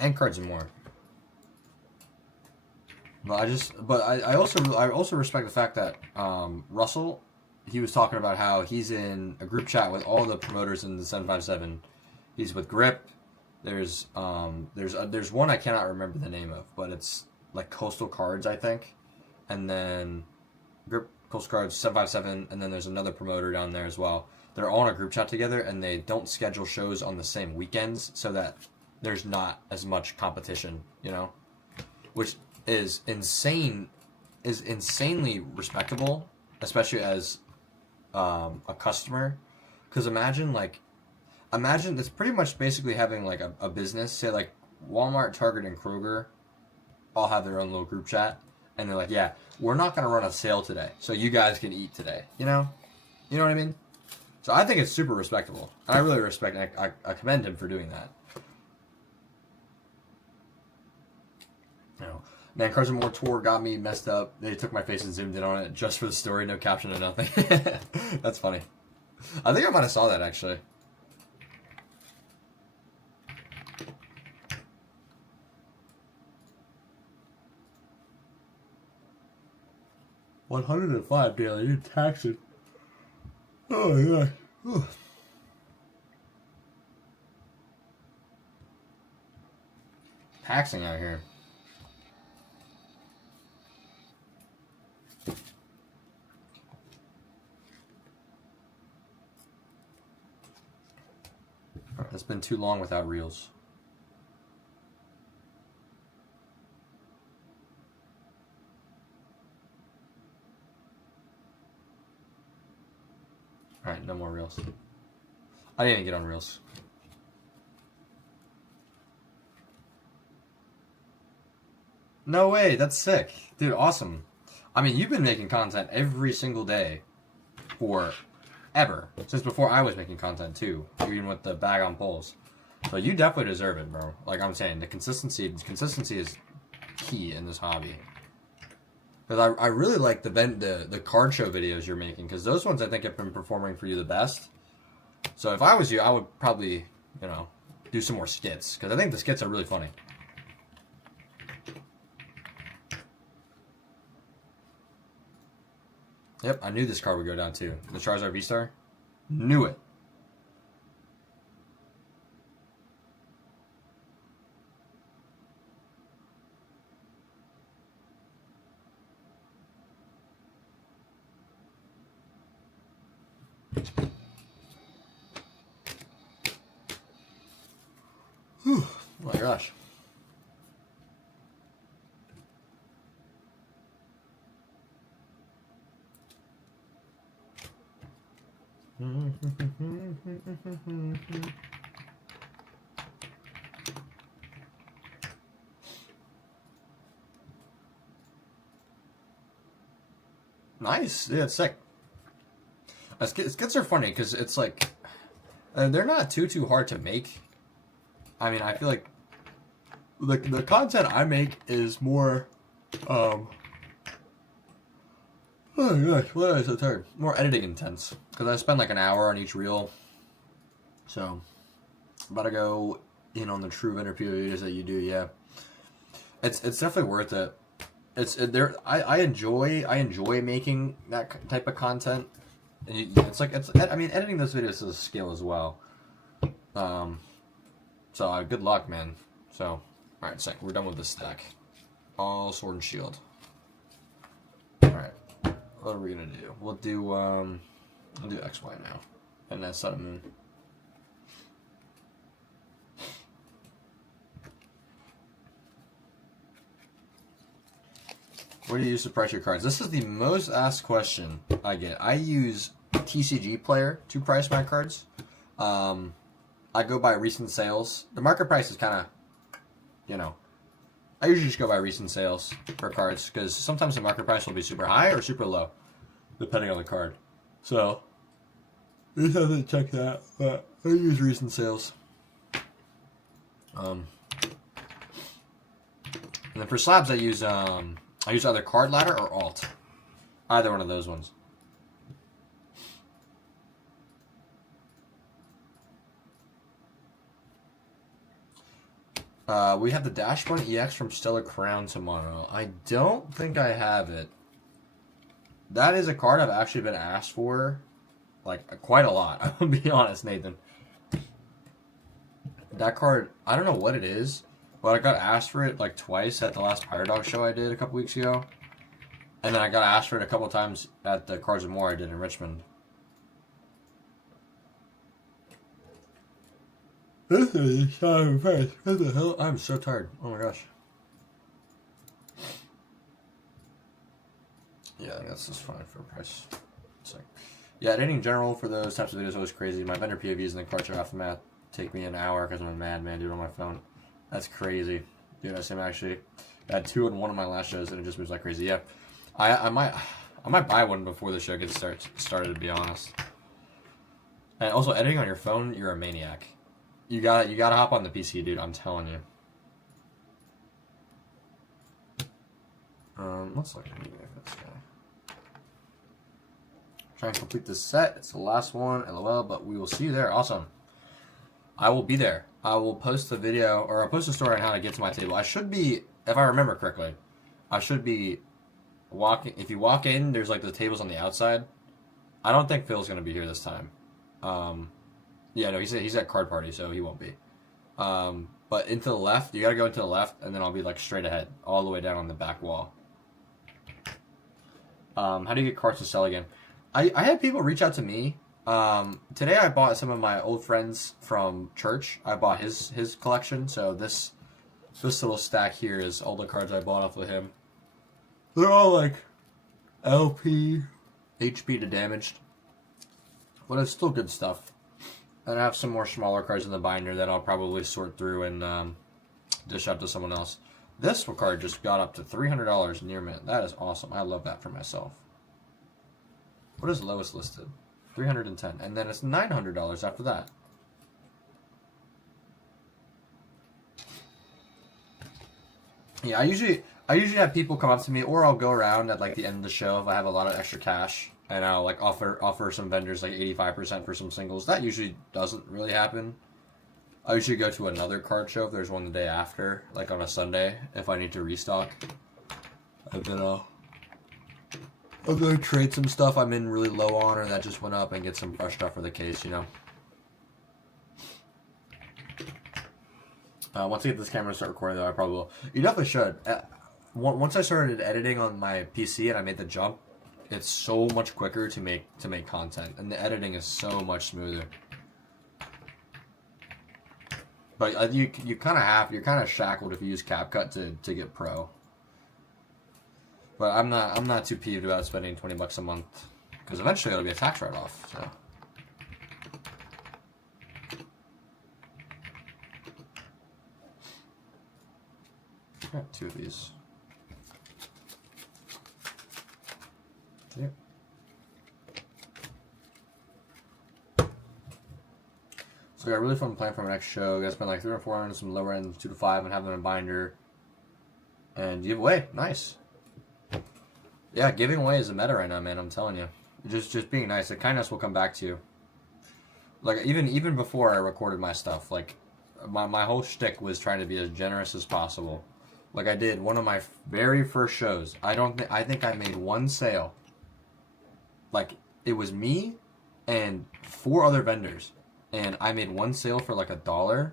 And Cards and More. But I also respect the fact that Russell, he was talking about how he's in a group chat with all the promoters in the 757. He's with Grip. There's one I cannot remember the name of, but it's like Coastal Cards, I think. And then Grip, Coastal Cards, 757, and then there's another promoter down there as well. They're all in a group chat together, and they don't schedule shows on the same weekends so that there's not as much competition, you know? Which is insanely respectable, especially as a customer. Because imagine it's pretty much basically having like a business, say like Walmart, Target, and Kroger all have their own little group chat, and they're like, yeah, we're not going to run a sale today, so you guys can eat today, you know what I mean? So I think it's super respectable. I really respect it. I commend him for doing that. You know, man, Cards and More tour got me messed up. They took my face and zoomed in on it just for the story, no caption and nothing. That's funny. I think I might have saw that actually. $105 daily. You tax it. Oh yeah. Whew. Taxing out here. It's been too long without reels. Alright, no more reels. I didn't even get on reels. No way, that's sick. Dude, awesome. I mean, you've been making content every single day for ever. Since before I was making content too, even with the bag on poles. So you definitely deserve it, bro. Like I'm saying, the consistency is key in this hobby. Because I really like the card show videos you're making, because those ones I think have been performing for you the best. So if I was you, I would probably, you know, do some more skits, because I think the skits are really funny. Yep, I knew this card would go down too. The Charizard V-Star. Knew it. Whew. Oh my gosh. Nice. Yeah, it's sick. Skits are funny because it's like they're not too hard to make. I mean, I feel like the content I make is more oh gosh, what is the term? More editing intense because I spend like an hour on each reel. So I'm about to go in on the true vendor POVs that you do. Yeah, it's definitely worth it. I enjoy making that type of content. And I mean, editing those videos is a skill as well. So good luck, man. So, all right, sec. We're done with this stack. All Sword and Shield. All right, what are we gonna do? We'll do XY now, and then Sun and Moon. What do you use to price your cards? This is the most asked question I get. I use TCG Player to price my cards. I go by recent sales. The market price is kind of, you know, I usually just go by recent sales for cards because sometimes the market price will be super high or super low, depending on the card. So, you just have to check that. But I use recent sales. And then for slabs, I use either Card Ladder or Alt. Either one of those ones. We have the Dash 1 EX from Stellar Crown tomorrow. I don't think I have it. That is a card I've actually been asked for, like, quite a lot. I'll be honest, Nathan. That card, I don't know what it is, but I got asked for it, like, twice at the last Pirate Dog show I did a couple weeks ago. And then I got asked for it a couple times at the Cards of More I did in Richmond. This is so fresh. What the hell? I'm so tired. Oh my gosh. Yeah, I guess that's fine for a price. It's like, yeah, editing in general for those types of videos is always crazy. My vendor POVs and the card show aftermath take me an hour because I'm a madman, dude, on my phone. That's crazy. Dude, I'm actually I had 2 in one of my last shows and it just moves like crazy. Yeah. I might buy one before the show gets started, to be honest. And also, editing on your phone, you're a maniac. You gotta hop on the PC, dude. I'm telling you. Let's look at this guy. Try and complete this set. It's the last one, LOL. But we will see you there. Awesome. I will be there. I will post the video, or I'll post a story on how to get to my table. I should be, if I remember correctly, I should be walking. If you walk in, there's like the tables on the outside. I don't think Phil's gonna be here this time. Yeah, no, he's at Card Party, so he won't be. But into the left, you gotta go into the left, and then I'll be like straight ahead, all the way down on the back wall. How do you get cards to sell again? I had people reach out to me. Today I bought some of my old friends from church. I bought his collection, so this little stack here is all the cards I bought off of him. They're all like LP, HP to damaged, but it's still good stuff. And I have some more smaller cards in the binder that I'll probably sort through and dish out to someone else. This card just got up to $300 near mint. That is awesome. I love that for myself. What is lowest listed? 310, and then it's $900 after that. Yeah, I usually have people come up to me, or I'll go around at like the end of the show if I have a lot of extra cash, and I'll like offer some vendors like 85% for some singles. That usually doesn't really happen. I usually go to another card show if there's one the day after, like on a Sunday, if I need to restock. And then I'll go trade some stuff I'm in really low on or that just went up and get some fresh stuff for the case, you know. Once I get this camera and start recording, though, I probably will. You definitely should. Once I started editing on my PC and I made the jump, it's so much quicker to make content, and the editing is so much smoother. But you're kind of shackled if you use CapCut to get pro. But I'm not too peeved about spending $20 a month because eventually it'll be a tax write-off. So. I got 2 of these. Yeah. So I got a really fun plan for my next show. I got to spend like 300 or 400 on some lower ends, 2 to 5, and have them in a binder. And give away. Nice. Yeah, giving away is a meta right now, man. I'm telling you. Just being nice. The kindness will come back to you. Like even before I recorded my stuff, like my whole shtick was trying to be as generous as possible. Like I did one of my very first shows. I think I made 1 sale. Like it was me and 4 other vendors, and I made 1 sale for like $1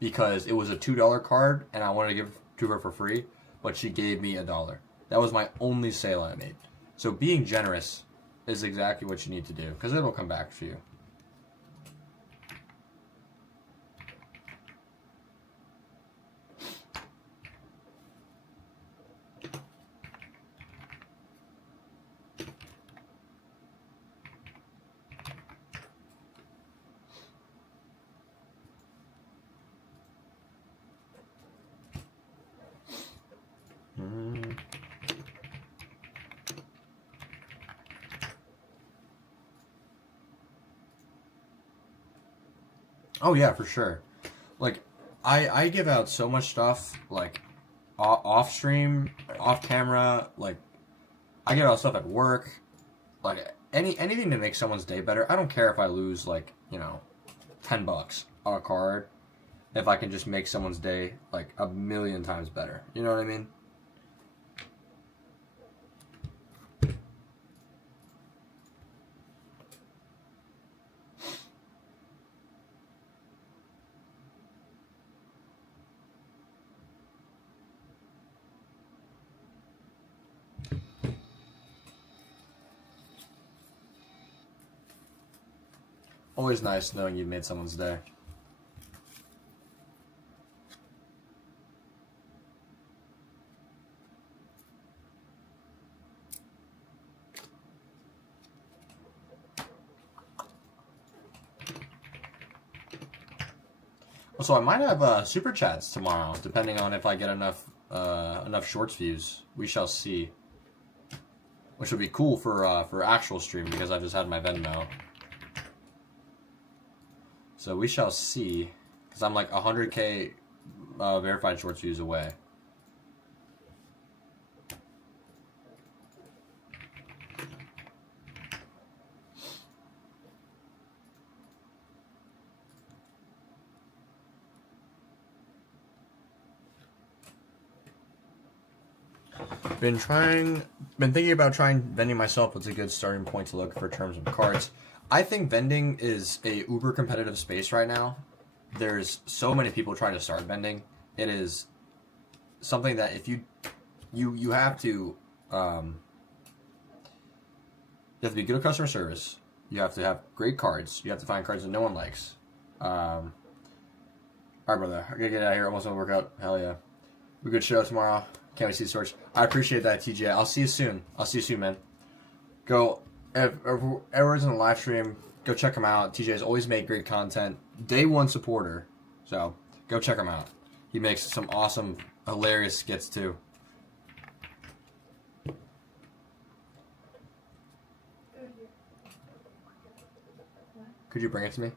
because it was a $2 card and I wanted to give it to her for free, but she gave me $1. That was my only sale I made. So being generous is exactly what you need to do because it'll come back for you. Oh yeah, for sure. Like, I give out so much stuff like off stream, off camera. Like, I give out stuff at work. Like anything to make someone's day better. I don't care if I lose like $10 on a card. If I can just make someone's day like a million times better. You know what I mean? Always nice knowing you've made someone's day. So I might have super chats tomorrow, depending on if I get enough shorts views. We shall see. Which would be cool for actual stream because I just had my Venmo. So we shall see, because I'm like 100K verified shorts views away. Been thinking about trying vending myself. What's a good starting point to look for terms of cards? I think vending is a uber competitive space right now. There's so many people trying to start vending. It is something that if you have to you have to be good at customer service. You have to have great cards. You have to find cards that no one likes. All right, brother. I gotta get out of here. Almost on a workout. Hell yeah. We good show tomorrow. Can't wait to see the stories. I appreciate that, TJ. I'll see you soon. Man. Go. If everyone's in the live stream, go check him out. TJ has always made great content. Day 1 supporter. So, go check him out. He makes some awesome, hilarious skits, too. Could you bring it to me?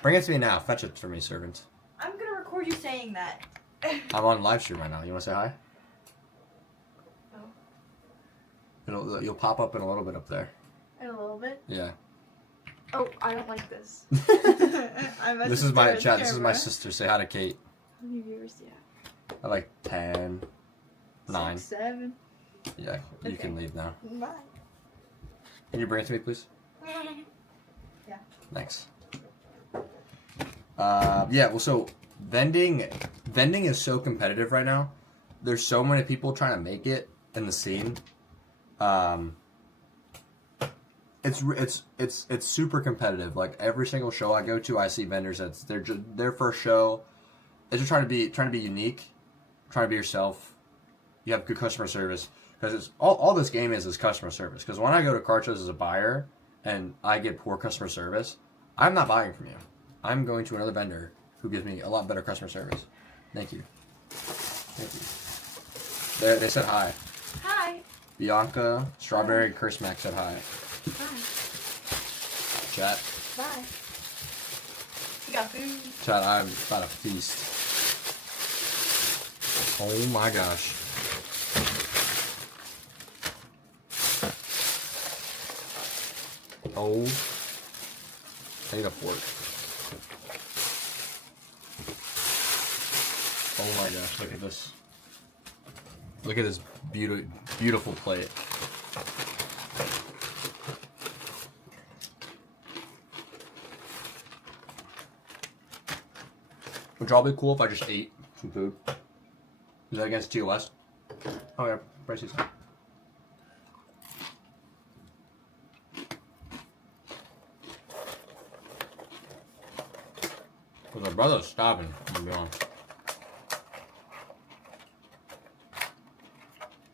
Bring it to me now. Fetch it for me, servant. I'm gonna record you saying that. I'm on live stream right now. You want to say hi? Oh. You'll pop up in a little bit up there. In a little bit? Yeah. Oh, I don't like this. This is my chat. This is my sister. Say hi to Kate. How many viewers do you have? I like 10, 9. 6, 7. Yeah, you Okay. can leave now. Bye. Can you bring it to me, please? Yeah. Thanks. Yeah. Well, so vending is so competitive right now. There's so many people trying to make it in the scene. It's super competitive. Like every single show I go to, I see vendors that's their first show. They're just trying to be unique, trying to be yourself. You have good customer service because it's all this game is customer service. Because when I go to card shows as a buyer and I get poor customer service, I'm not buying from you. I'm going to another vendor who gives me a lot better customer service. Thank you. They said hi. Hi. Bianca, Strawberry, Cursemac said hi. Hi. Chat. Bye. We got food. Chat, I'm about to feast. Oh my gosh. Oh. I need a fork. Oh my gosh, look at this. Look at this beautiful plate. Would y'all be cool if I just ate some food? Is that against TOS? Oh yeah, Bryce's. Well, my brother's starving, I'm gonna be honest.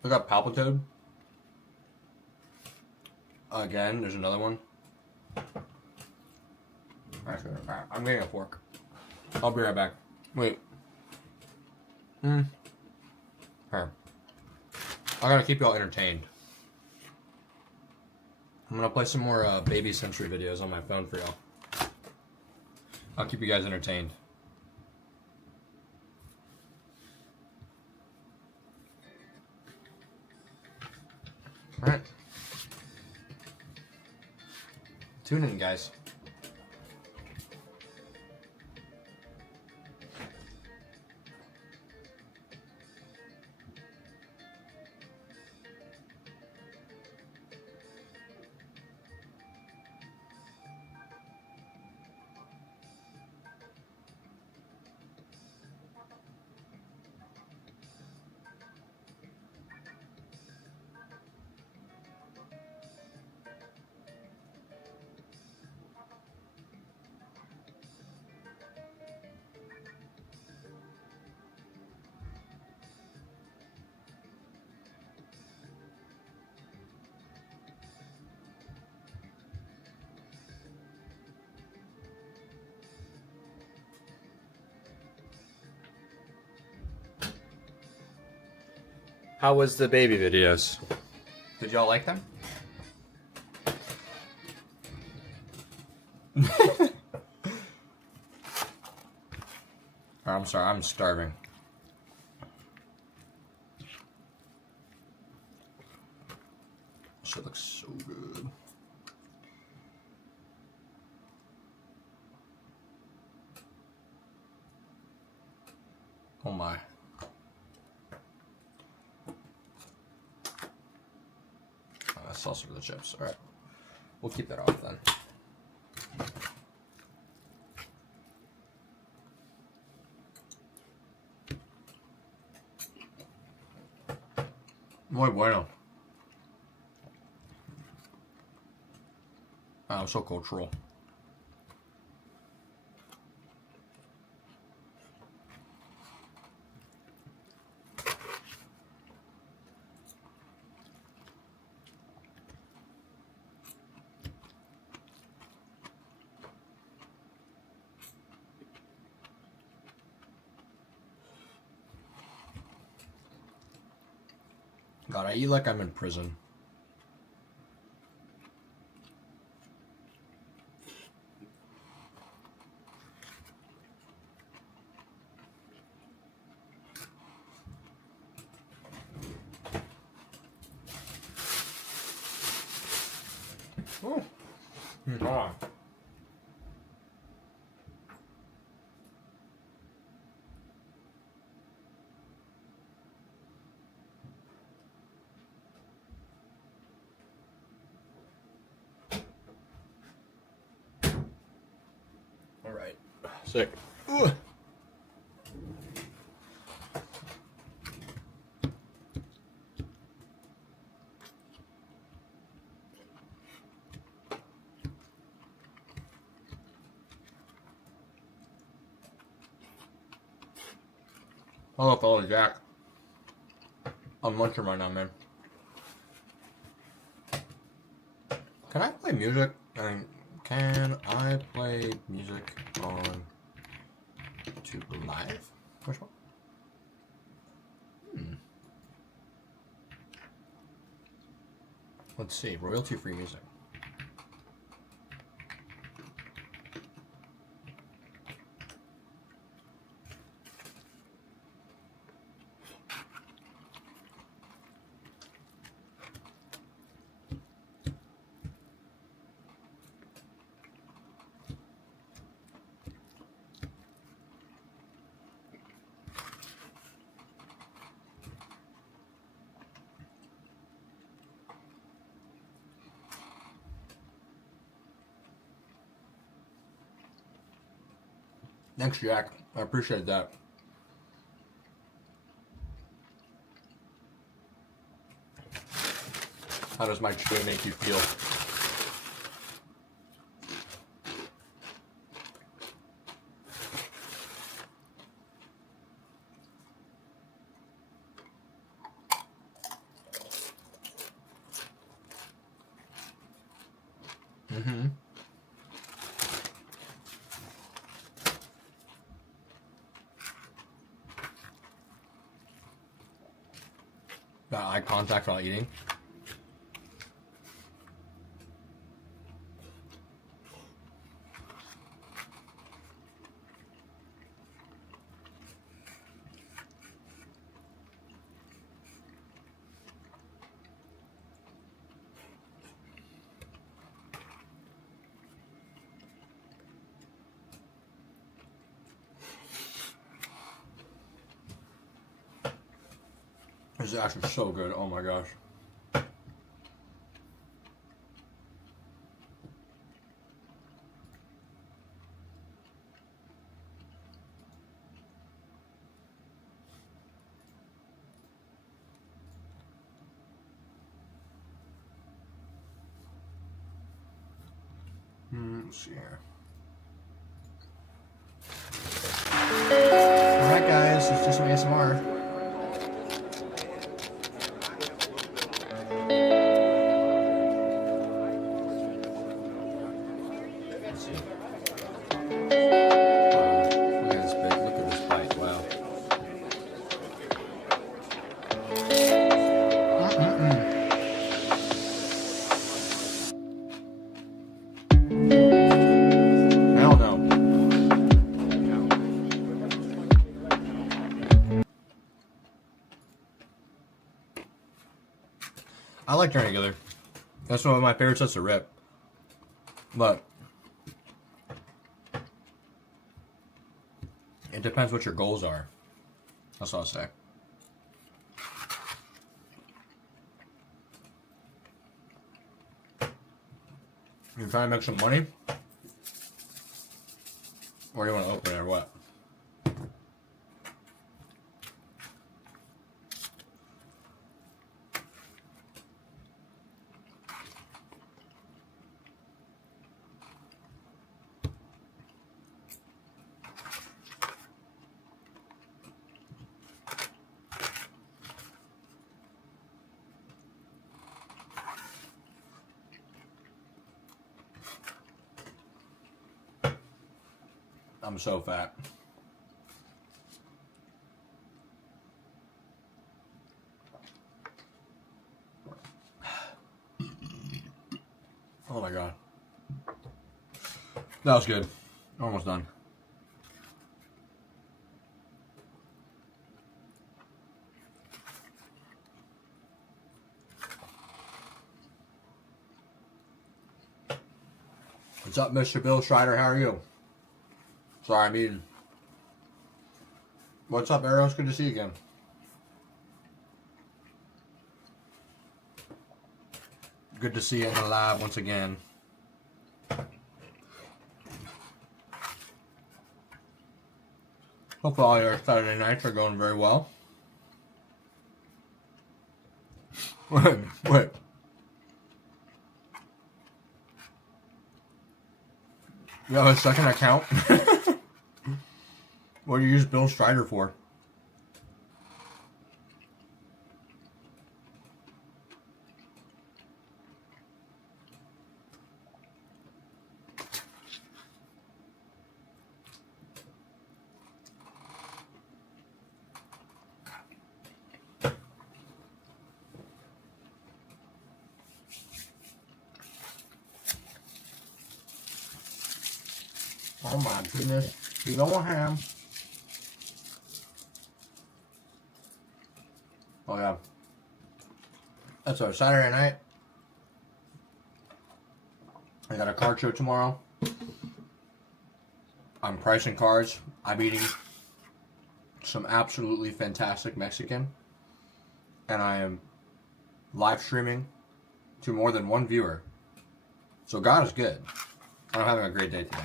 Look at Palpitoad. Again, there's another one. Alright, I'm getting a fork. I'll be right back. Wait. Here. I gotta keep y'all entertained. I'm gonna play some more Baby Century videos on my phone for y'all. I'll keep you guys entertained. Alright. Tune in, guys. How was the baby videos? Did y'all like them? I'm sorry, I'm starving. Shit looks so good. Oh my. Sauce for the chips. Alright. We'll keep that off then. Muy bueno. Wow, so cultural. God, I eat like I'm in prison. Oh. Ah. All right. Sick. Ooh. Hello, fellow Jack. I'm munching right now, man. Can I play music? And can I play music on YouTube Live? Question mark? Let's see. Royalty-free music. Thanks, Jack. I appreciate that. How does my chew make you feel? Mm-hmm. Got eye contact while eating. This is actually so good. Oh my gosh. Let's see here. Alright guys, let's do some ASMR. Look at this big, look at this bite, wow. Hell no. I like Journey Together. That's one of my favorite sets of rip. But it depends what your goals are. That's all I'll say. You're trying to make some money? Or you want to open it or what? I'm so fat. Oh my god. That was good. Almost done. What's up, Mr. Bill Strider? How are you? Sorry, I'm eating. What's up, Eros? Good to see you again. Good to see you in the live once again. Hopefully all your Saturday nights are going very well. Wait. You have a second account? What do you use Bill Strider for? Oh my goodness. You don't ham. Oh yeah. That's our Saturday night. I got a card show tomorrow. I'm pricing cards. I'm eating some absolutely fantastic Mexican. And I am live streaming to more than one viewer. So God is good. I'm having a great day today.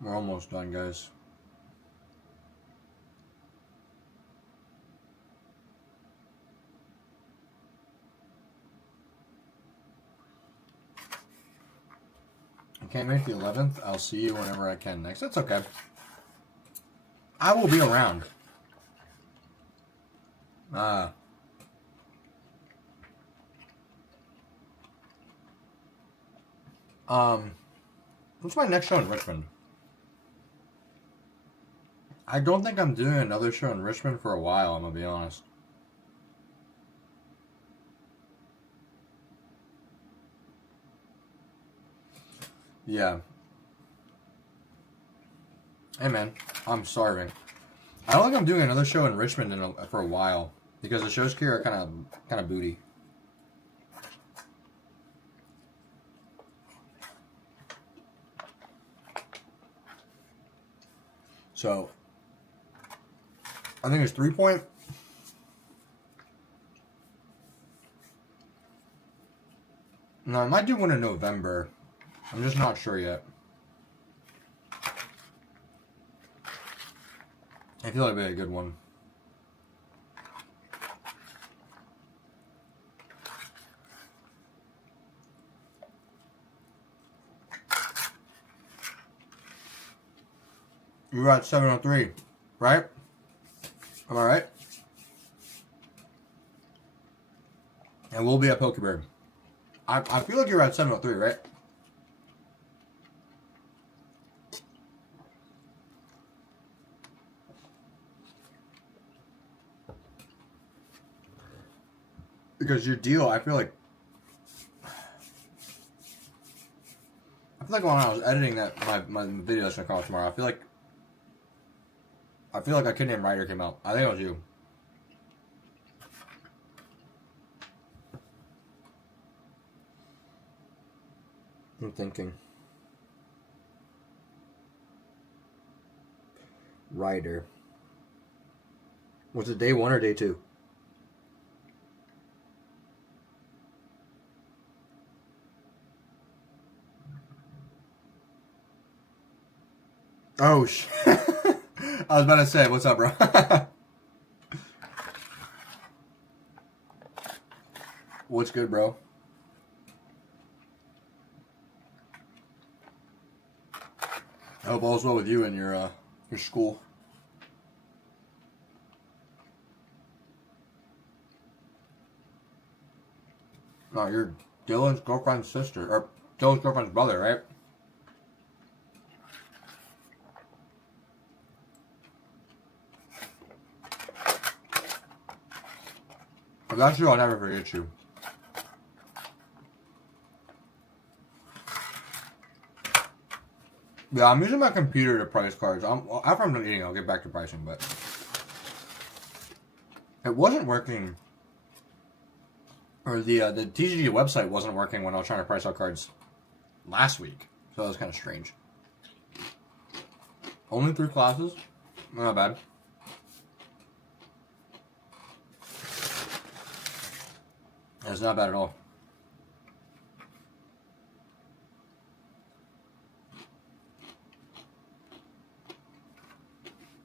We're almost done, guys. I can't make the 11th. I'll see you whenever I can next. That's okay. I will be around. What's my next show in Richmond? I don't think I'm doing another show in Richmond for a while, I'm gonna be honest. Yeah. Hey man, I'm starving. I don't think I'm doing another show in Richmond for a while because the shows here are kind of booty. So I think it's 3 Point. No, I might do one in November. I'm just not sure yet. I feel like it'd be a good one. You were at 703, right? Am I right? And we'll be at Pokebird. I feel like you're at 703, right? Because your deal, I feel like when I was editing that my video that's gonna come out tomorrow, I feel like a Kid Named Ryder came out. I think it was you. I'm thinking. Ryder. Was it day 1 or day 2? Oh, I was about to say, what's up, bro? What's good, bro? I hope all's well with you and your school. No, you're Dylan's girlfriend's sister, or Dylan's girlfriend's brother, right? That's you. I'll never forget you. Yeah, I'm using my computer to price cards. After I'm done eating, I'll get back to pricing, but it wasn't working. Or the TCG website wasn't working when I was trying to price out cards last week, so that was kind of strange. Only 3 classes, not bad. It's not bad at all.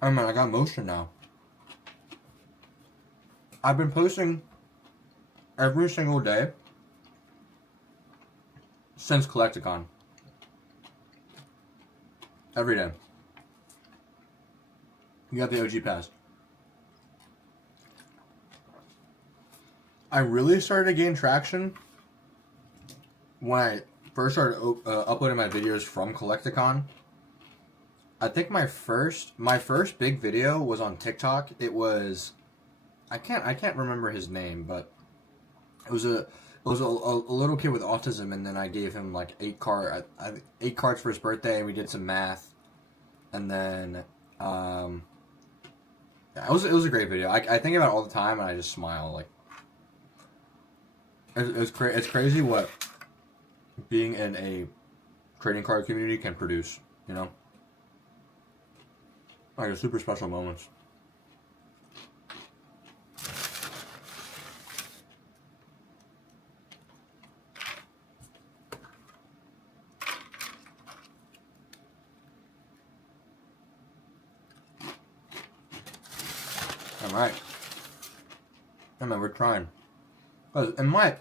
Oh man, I got motion now. I've been posting every single day since Collecticon. Every day. You got the OG pass. I really started to gain traction when I first started uploading my videos from Collecticon. I think my first big video was on TikTok. It was I can't remember his name, but it was a little kid with autism, and then I gave him like 8 cards for his birthday, and we did some math, and then yeah, it was a great video. I think about it all the time, and I just smile. Like it's crazy what being in a trading card community can produce. You know. Like, super special moments. Alright. I mean, we're trying. In my,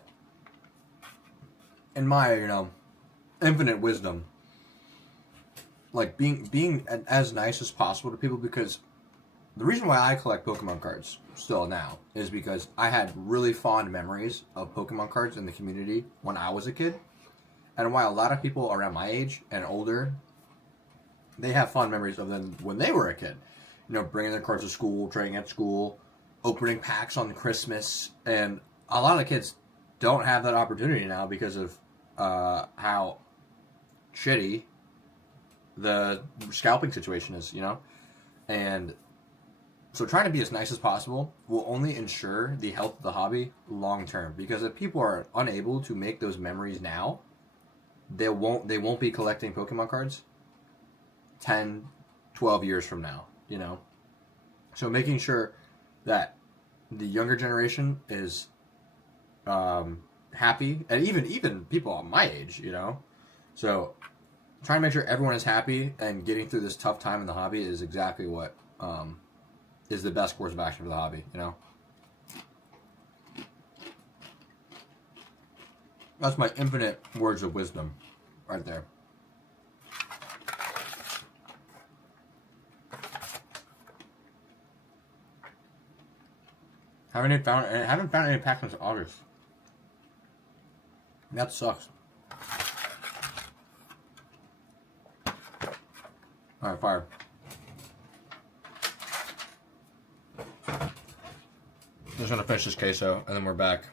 you know, infinite wisdom, like being as nice as possible to people, because the reason why I collect Pokemon cards still now is because I had really fond memories of Pokemon cards in the community when I was a kid, and why a lot of people around my age and older, they have fond memories of them when they were a kid. You know, bringing their cards to school, trading at school, opening packs on Christmas, and a lot of kids don't have that opportunity now because of how shitty the scalping situation is, you know? And so trying to be as nice as possible will only ensure the health of the hobby long term, because if people are unable to make those memories now, they won't be collecting Pokemon cards 10, 12 years from now, you know? So making sure that the younger generation is happy, and even people my age, you know? So trying to make sure everyone is happy and getting through this tough time in the hobby is exactly what is the best course of action for the hobby, you know? That's my infinite words of wisdom right there. Haven't found any packs since August. That sucks. Alright, fire. Just gonna finish this queso, and then we're back.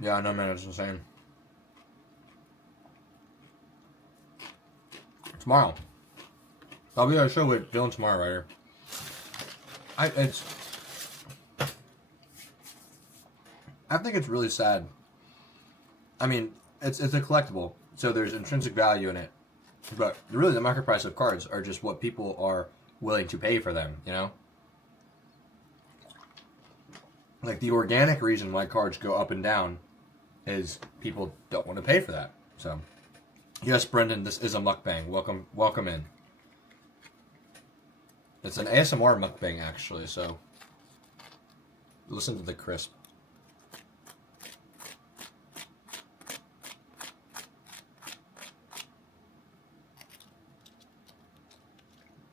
Yeah, I know, man, it's insane. Tomorrow. I'll be on a show with Dylan tomorrow, right here. I think it's really sad. I mean, it's a collectible, so there's intrinsic value in it. But really, the market price of cards are just what people are willing to pay for them, you know? Like, the organic reason why cards go up and down is people don't want to pay for that. So, yes, Brendan, this is a mukbang. Welcome in. It's an ASMR mukbang, actually, so listen to the crisp.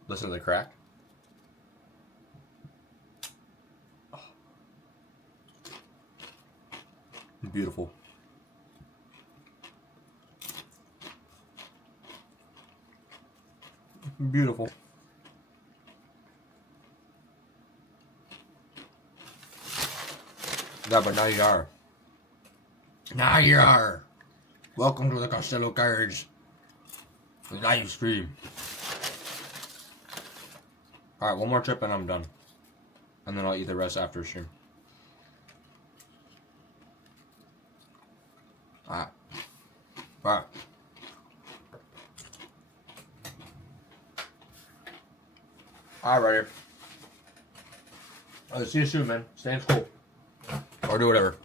Listen to the crack. Beautiful. Beautiful. Yeah, but now you are. Now you are. Welcome to the Costello Cards live stream. Alright, one more trip and I'm done. And then I'll eat the rest after stream. Alright. Alright. Alrighty. I'll see you soon, man. Stay in school. Or do whatever.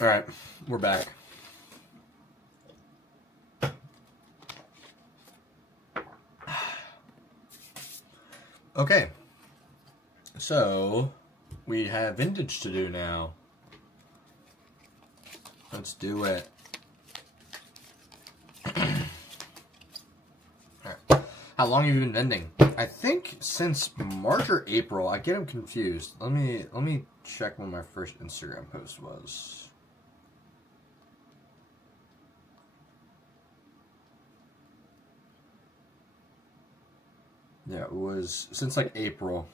Alright, we're back. Okay. So, we have vintage to do now. Let's do it. Alright. How long have you been vending? I think since March or April. I get them confused. Let me check when my first Instagram post was. Yeah, it was since like April.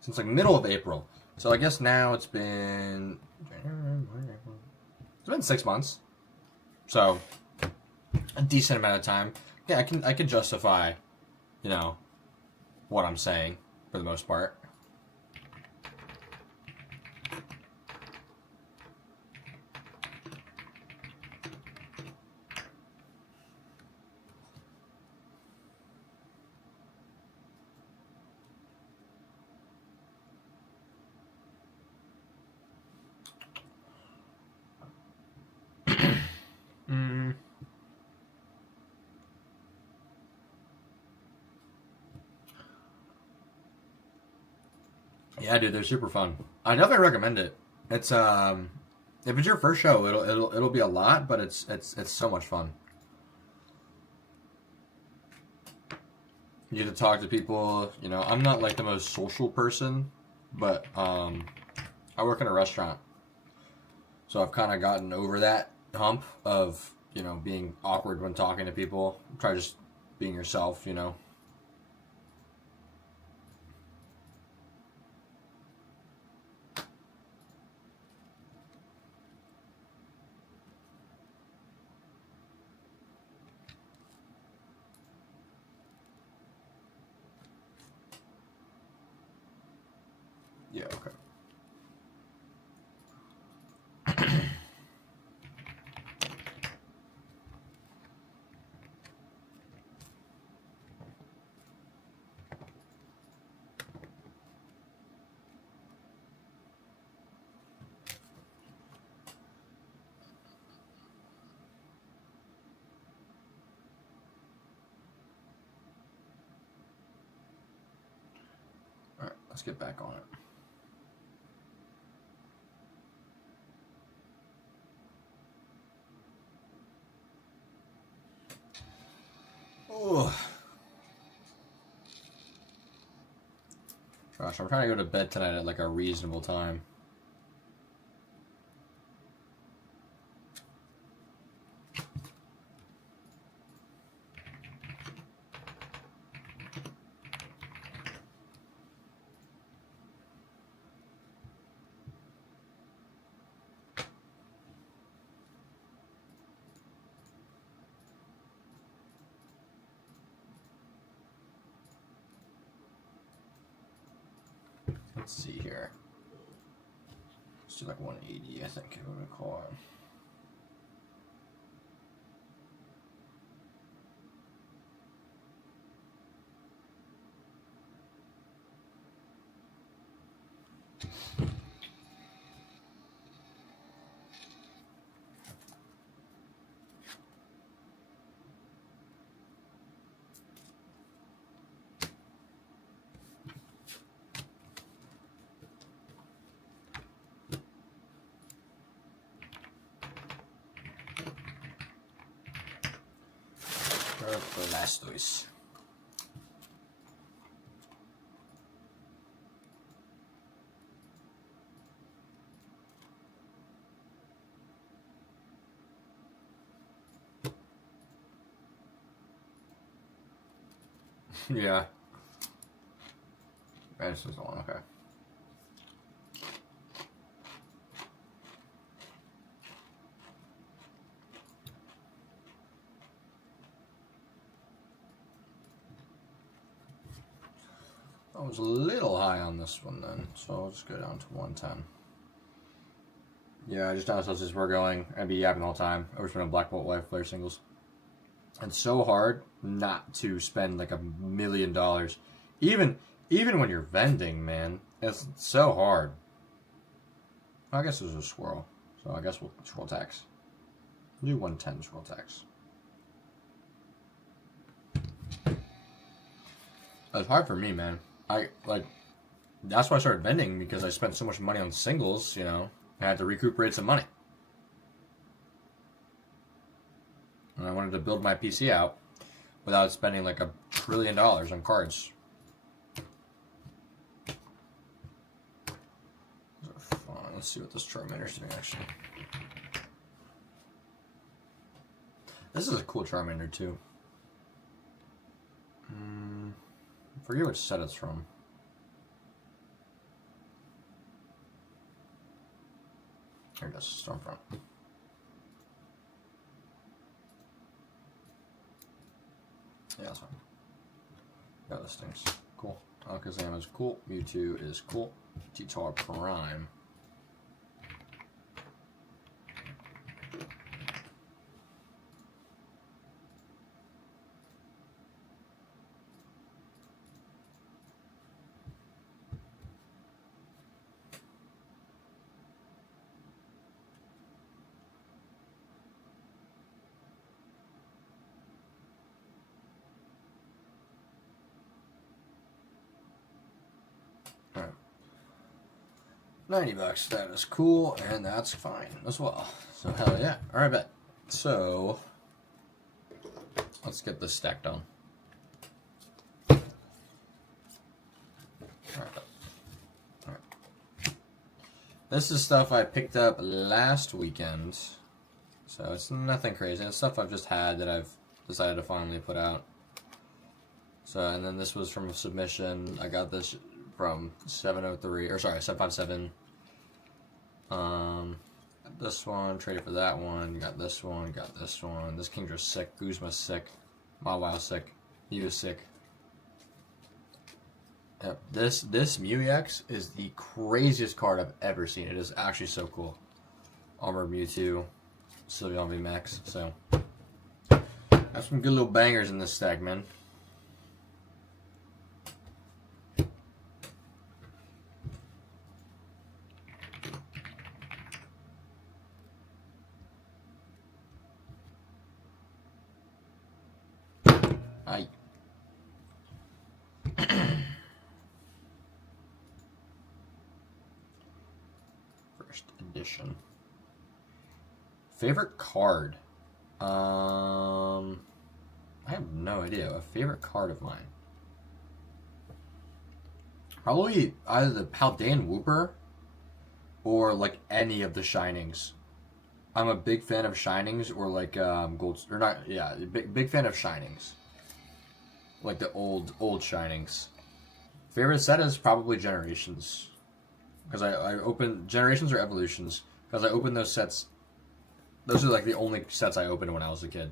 Since like middle of April. So I guess now it's been 6 months. So a decent amount of time. Yeah, I can justify, you know, what I'm saying for the most part. Yeah, dude, they're super fun. I definitely recommend it. It's if it's your first show, it'll be a lot, but it's so much fun. You get to talk to people. You know, I'm not like the most social person, but I work in a restaurant, so I've kind of gotten over that hump of, you know, being awkward when talking to people. Try just being yourself, you know. Yeah, okay. Alright, let's get back on it. Oh. Gosh, I'm trying to go to bed tonight at like a reasonable time. Let's see here. Let's do like 180, I think I'm gonna call it. Blastoise. Yeah. This is the one, okay. I was a little high on this one then, so I'll just go down to 110. Yeah, I just noticed as we're going, I'd be yapping all the time. I was running Black Bolt Life player singles. It's so hard not to spend like $1 million. Even when you're vending, man. It's so hard. I guess there's a swirl. So I guess we'll swirl tax. Do 110 swirl tax. It's hard for me, man. That's why I started vending, because I spent so much money on singles, you know. I had to recuperate some money. And I wanted to build my PC out without spending like $1 trillion on cards. Let's see what this Charmander's doing, actually. This is a cool Charmander, too. I forget which set it's from. Here it is, Stormfront. Yeah, that's fine. Got this thing's cool. Alakazam is cool. Mewtwo is cool. T-Tar Prime. Alright. $90, that is cool, and that's fine as well. So hell yeah. Alright, bet. So let's get this stack done. Alright. This is stuff I picked up last weekend. So it's nothing crazy. It's stuff I've just had that I've decided to finally put out. So, and then this was from a submission. I got this from 757. This one, traded for that one, got this one, got this one. This Kingdra's sick, Guzma's sick, Mawile sick, Mew is sick. Yep, this Mew EX is the craziest card I've ever seen. It is actually so cool. Armored Mewtwo, Sylveon VMAX, so got some good little bangers in this stack, man. Aye. First edition. Favorite card? I have no idea. A favorite card of mine. Probably either the Paldean Wooper or like any of the Shinings. I'm a big fan of Shinings, or like Gold, or not, yeah, big fan of Shinings. Like the old Shinings. Favorite set is probably Generations. Because I open Generations or Evolutions. Because I opened those sets. Those are like the only sets I opened when I was a kid.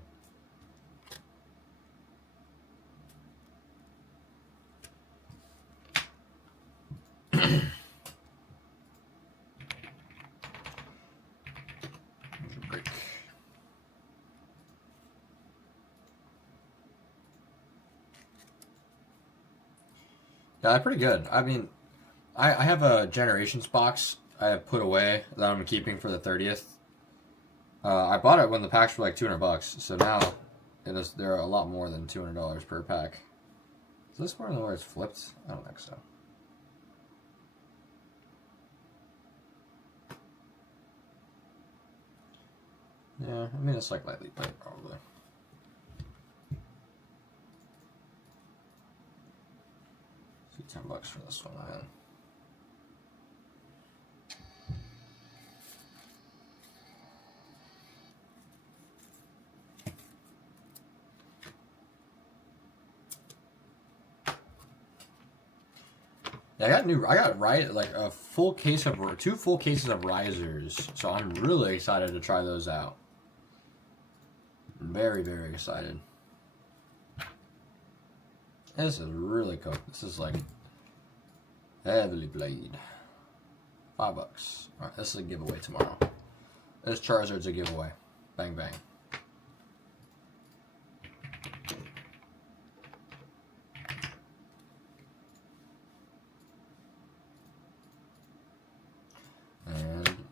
Break. Yeah, they're pretty good. I mean, I have a Generations box I have put away that I'm keeping for the 30th. I bought it when the packs were like $200, so now they're a lot more than $200 per pack. Is this one where it's flipped? I don't think so. Yeah, I mean it's like lightly played probably. $10 for this one, man. Yeah, I got like a full case of 2 full cases of risers, so I'm really excited to try those out. Very, very excited. This is really cool. This is like heavily played. $5. Alright, this is a giveaway tomorrow. This Charizard's a giveaway. Bang bang.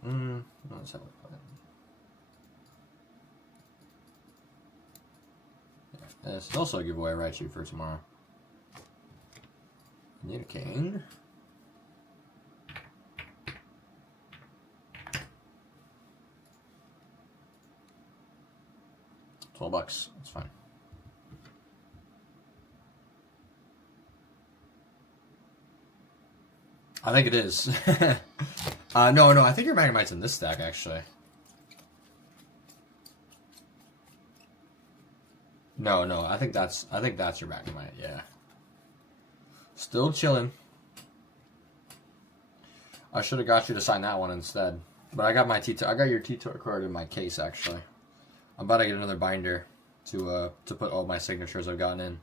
And let's have a look. Yeah, this is also a giveaway Raichu for tomorrow. Need a cane. $12. That's fine. I think it is. No, I think your Magnemite's in this stack, actually. No, I think that's your Magnemite, yeah. Still chilling. I should have got you to sign that one instead. But I got your T-Toy card in my case, actually. I'm about to get another binder to put all my signatures I've gotten in.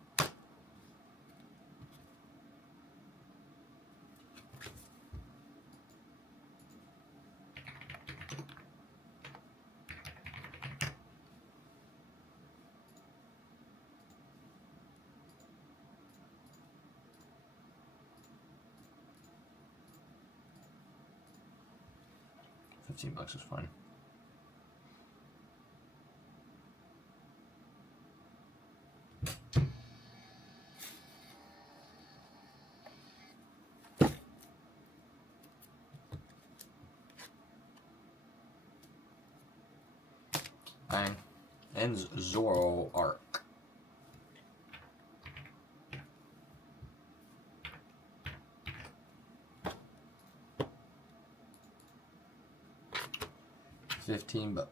$15 is fine. Bang. And Zoroark. $15.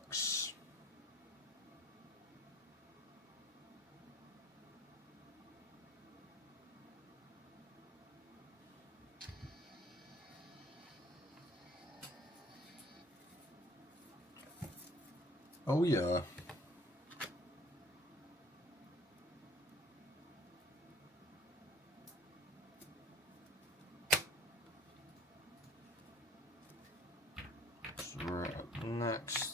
Oh yeah. So we're up next.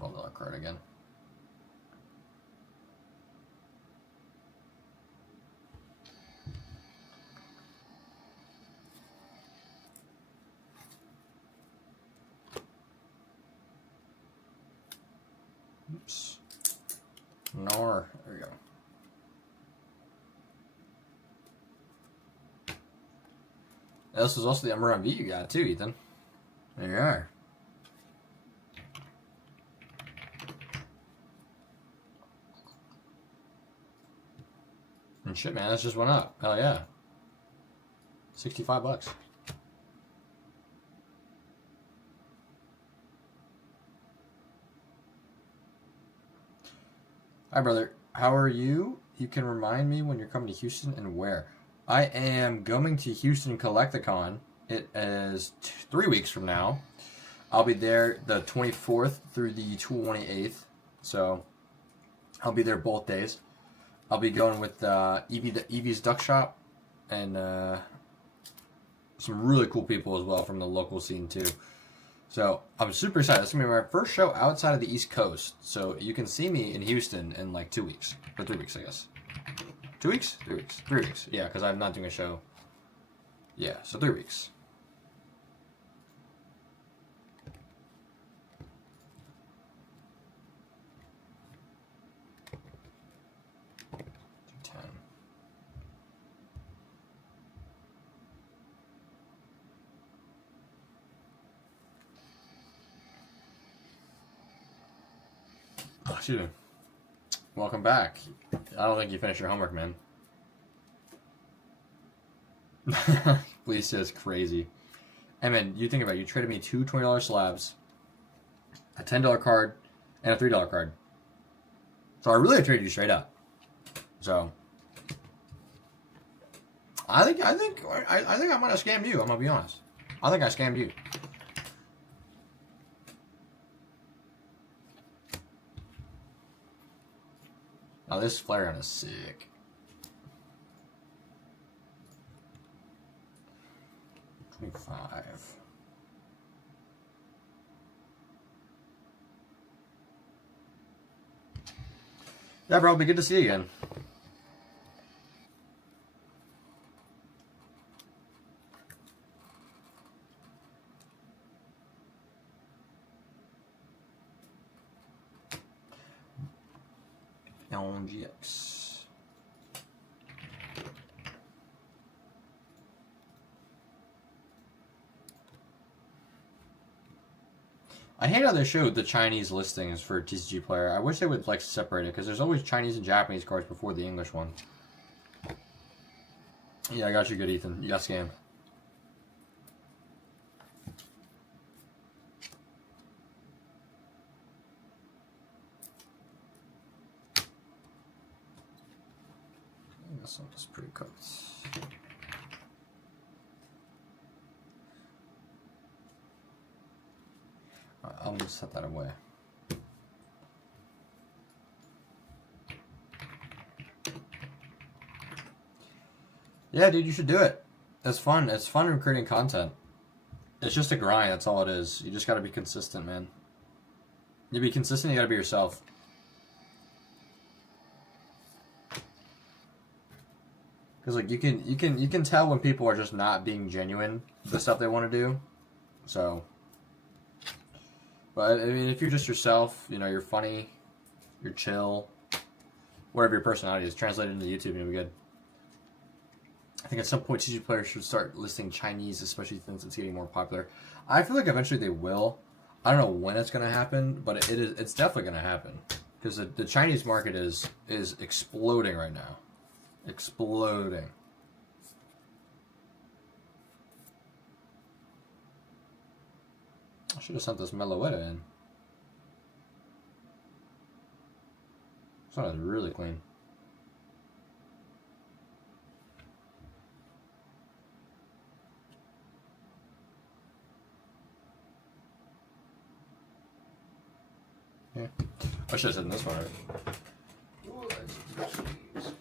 $12 card again. Oops. There we go. This is also the Amaranth V you got too, Ethan. There you are. And shit, man, this just went up. Hell yeah. $65. Hi, brother. How are you? You can remind me when you're coming to Houston and where. I am going to Houston Collecticon. It is 3 weeks from now. I'll be there the 24th through the 28th. So I'll be there both days. I'll be going with Eevee's Duck Shop and some really cool people as well from the local scene too. So I'm super excited. It's gonna be my first show outside of the East Coast. So you can see me in Houston in like 2 weeks or 3 weeks, I guess. 2 weeks? 3 weeks. 3 weeks. Yeah, because I'm not doing a show. Yeah, so 3 weeks. Excuse me. Welcome back. I don't think you finished your homework, man. Lisa is crazy. Hey, man, you think about it. You traded me two $20 slabs, a $10 card, and a $3 card. So I really traded you straight up. So I think I might have scammed you. I'm gonna be honest. I think I scammed you. Now this Flareon is sick. $25. Yeah, bro, it'll be good to see you again. LGX. I hate how they showed the Chinese listings for TCG Player. I wish they would like separate it because there's always Chinese and Japanese cards before the English one. Yeah, I got you good, Ethan. You got scammed. This one is pretty cooked. I'll just set that away. Yeah, dude, you should do it. It's fun. It's fun in creating content. It's just a grind. That's all it is. You just got to be consistent, man. You be consistent. You got to be yourself. Because like you can tell when people are just not being genuine with the stuff they want to do. So. But I mean, if you're just yourself, you know, you're funny, you're chill, whatever your personality is, translate it into YouTube and you'll be good. I think at some point TCG players should start listing Chinese, especially since it's getting more popular. I feel like eventually they will. I don't know when it's going to happen, but it's definitely going to happen. Because the Chinese market is exploding right now. Exploding. I should have sent this Meloetta in. This one is really clean. Yeah. I should have said this one right. Ooh, that's sleeves.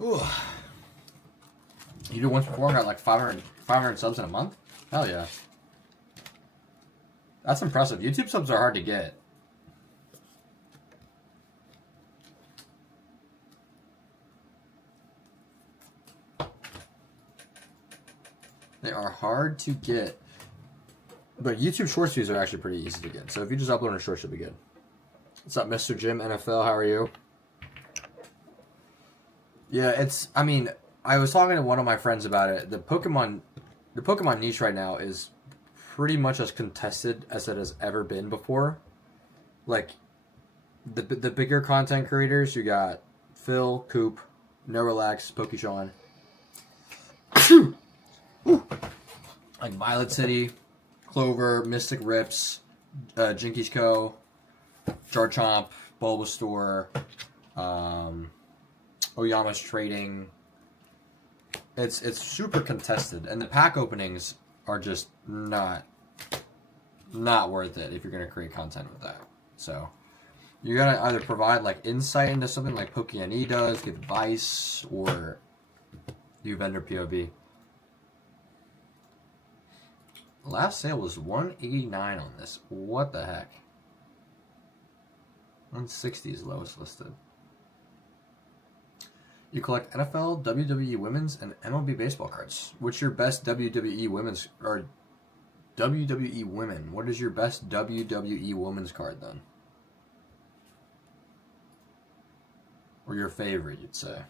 Ooh. You did once before and got like 500 subs in a month? Hell yeah. That's impressive. YouTube subs are hard to get. They are hard to get. But YouTube Shorts views are actually pretty easy to get. So if you just upload a short, should be good. What's up, Mr. Jim NFL? How are you? Yeah, I mean, I was talking to one of my friends about it. The Pokemon niche right now is pretty much as contested as it has ever been before. Like, the bigger content creators, you got Phil, Coop, No Relax, Pokeshawn. Like Violet City, Clover, Mystic Rips, Jinkies Co., Jarchomp, Bulbasaur, Oyama's Trading. It's super contested, and the pack openings are just not worth it if you're gonna create content with that. So you gotta either provide like insight into something like Pokemon does, give advice, or do vendor POV. Last sale was $189 on this. What the heck? 160 is lowest listed. You collect NFL, WWE women's, and MLB baseball cards. What's your best WWE women's or WWE women? What is your best WWE women's card then? Or your favorite, you'd say?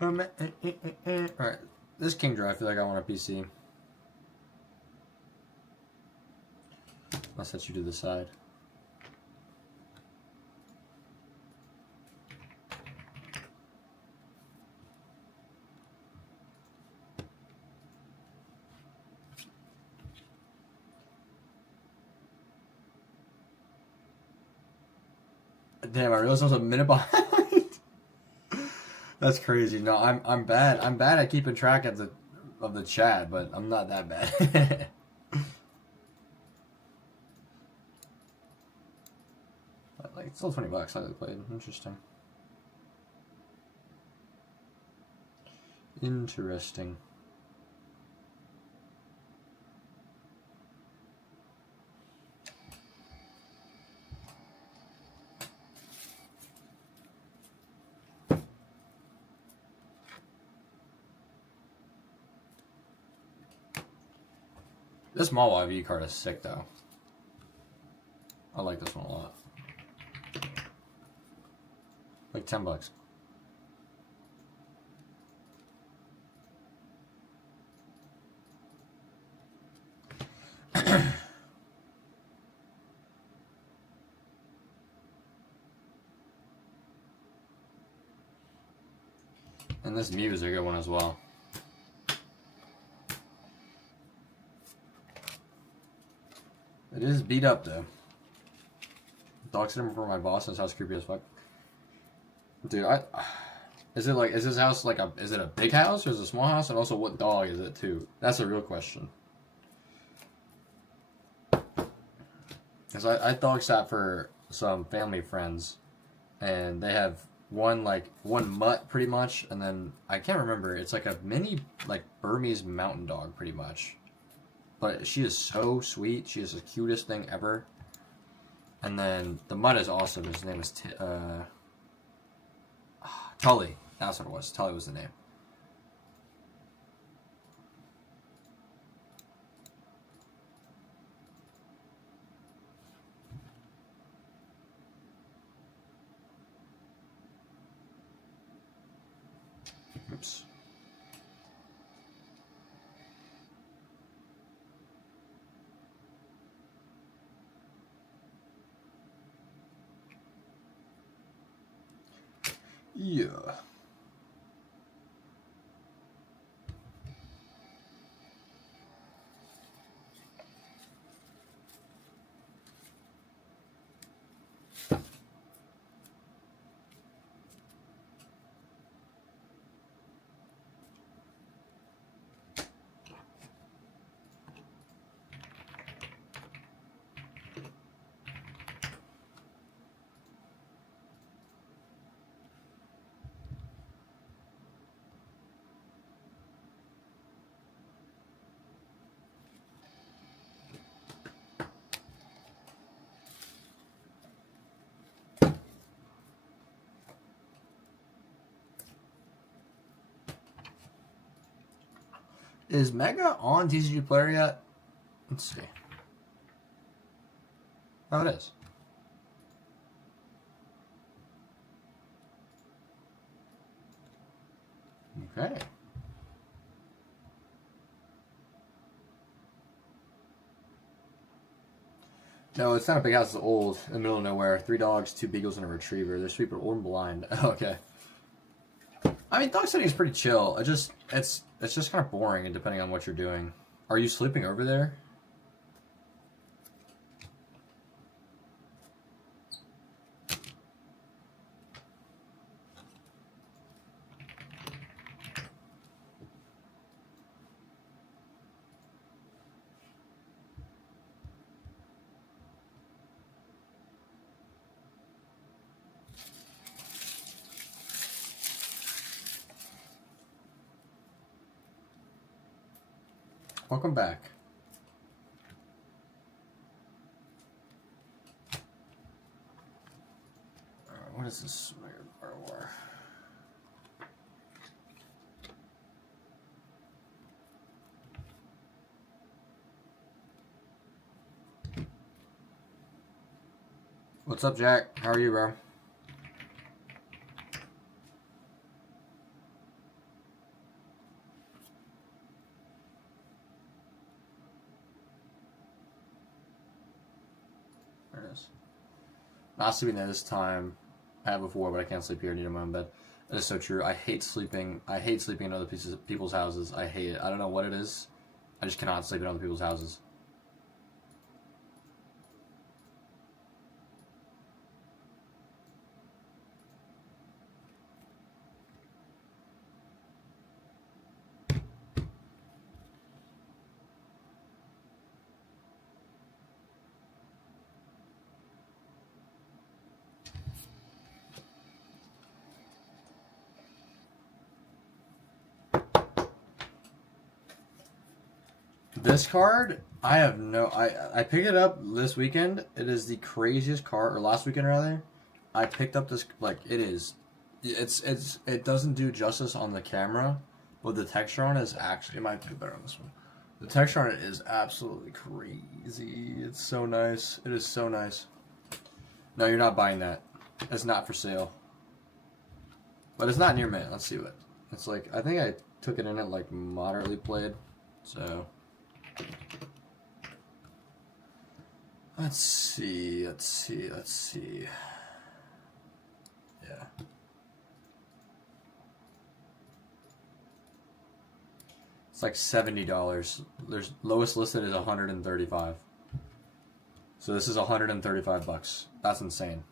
Alright, this King Dry, I feel like I want a PC. I'll set you to the side. Damn, I realized I was a minute behind. That's crazy. No, I'm bad. I'm bad at keeping track of the chat, but I'm not that bad. But, like, it's still $20. I played. Interesting. Interesting. This Mawa V card is sick, though. I like this one a lot. Like $10. And this Mew is a good one as well. It is beat up though. Dog sitting for my boss. This house creepy as fuck. Dude, is this house like is it a big house or is it a small house? And also, what dog is it too? That's a real question. Cause I dog sat for some family friends, and they have one mutt pretty much, and then I can't remember. It's like a mini like Burmese mountain dog pretty much. But she is so sweet. She is the cutest thing ever. And then the mutt is awesome. His name is Tully. That's what it was. Tully was the name. Oops. Yeah. Is Mega on TCG Player yet? Let's see. Oh, it is. Okay. No, it's not a big house. It's old, in the middle of nowhere. 3 dogs, 2 beagles, and a retriever. They're sweet but old and blind. Okay. I mean, dog sitting is pretty chill. It's just kind of boring, and depending on what you're doing. Are you sleeping over there? Welcome back. What is this? What's up, Jack? How are you, bro? Not sleeping there this time. I have before, but I can't sleep here. I need my own bed. That is so true. I hate sleeping. I hate sleeping in other people's houses. I hate it. I don't know what it is. I just cannot sleep in other people's houses. This card, I have no. I picked it up this weekend. It is the craziest card, or last weekend rather. I picked up this it is. It doesn't do justice on the camera, but the texture on it is actually, it might do better on this one. The texture on it is absolutely crazy. It's so nice. It is so nice. No, you're not buying that. It's not for sale. But it's not near mint. Let's see what. It's like, I think I took it in at like moderately played. So let's see. Yeah. It's like $70. There's lowest listed is $135. So this is $135. That's insane.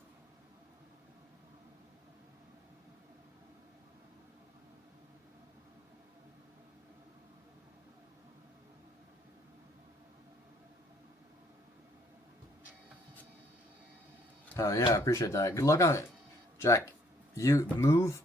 Oh yeah, I appreciate that. Good luck on it, Jack. You move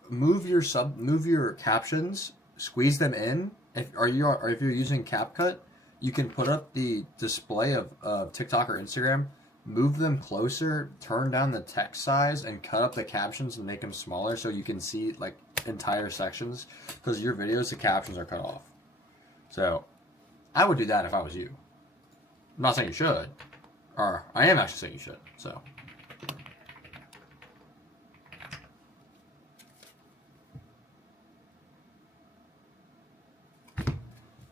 your captions, squeeze them in. If you're using CapCut, you can put up the display of TikTok or Instagram, move them closer, turn down the text size, and cut up the captions and make them smaller so you can see like entire sections. Because your videos, the captions are cut off. So I would do that if I was you. I'm not saying you should, or I am actually saying you should. So.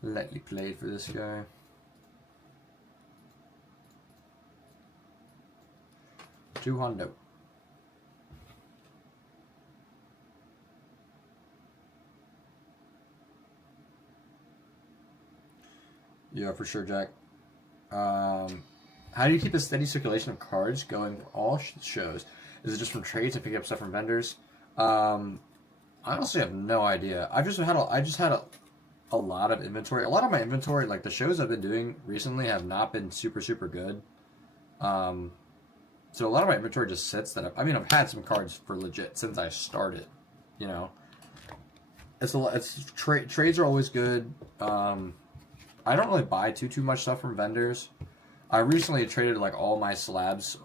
Let you play for this guy. $200. Yeah, for sure, Jack. How do you keep a steady circulation of cards going for all shows? Is it just from trades and picking up stuff from vendors? I honestly have no idea. I just had a lot of inventory. A lot of my inventory, like the shows I've been doing recently, have not been super good. So a lot of my inventory just sits. I've had some cards for legit since I started. You know, trades are always good. I don't really buy too much stuff from vendors. I recently traded like all my slabs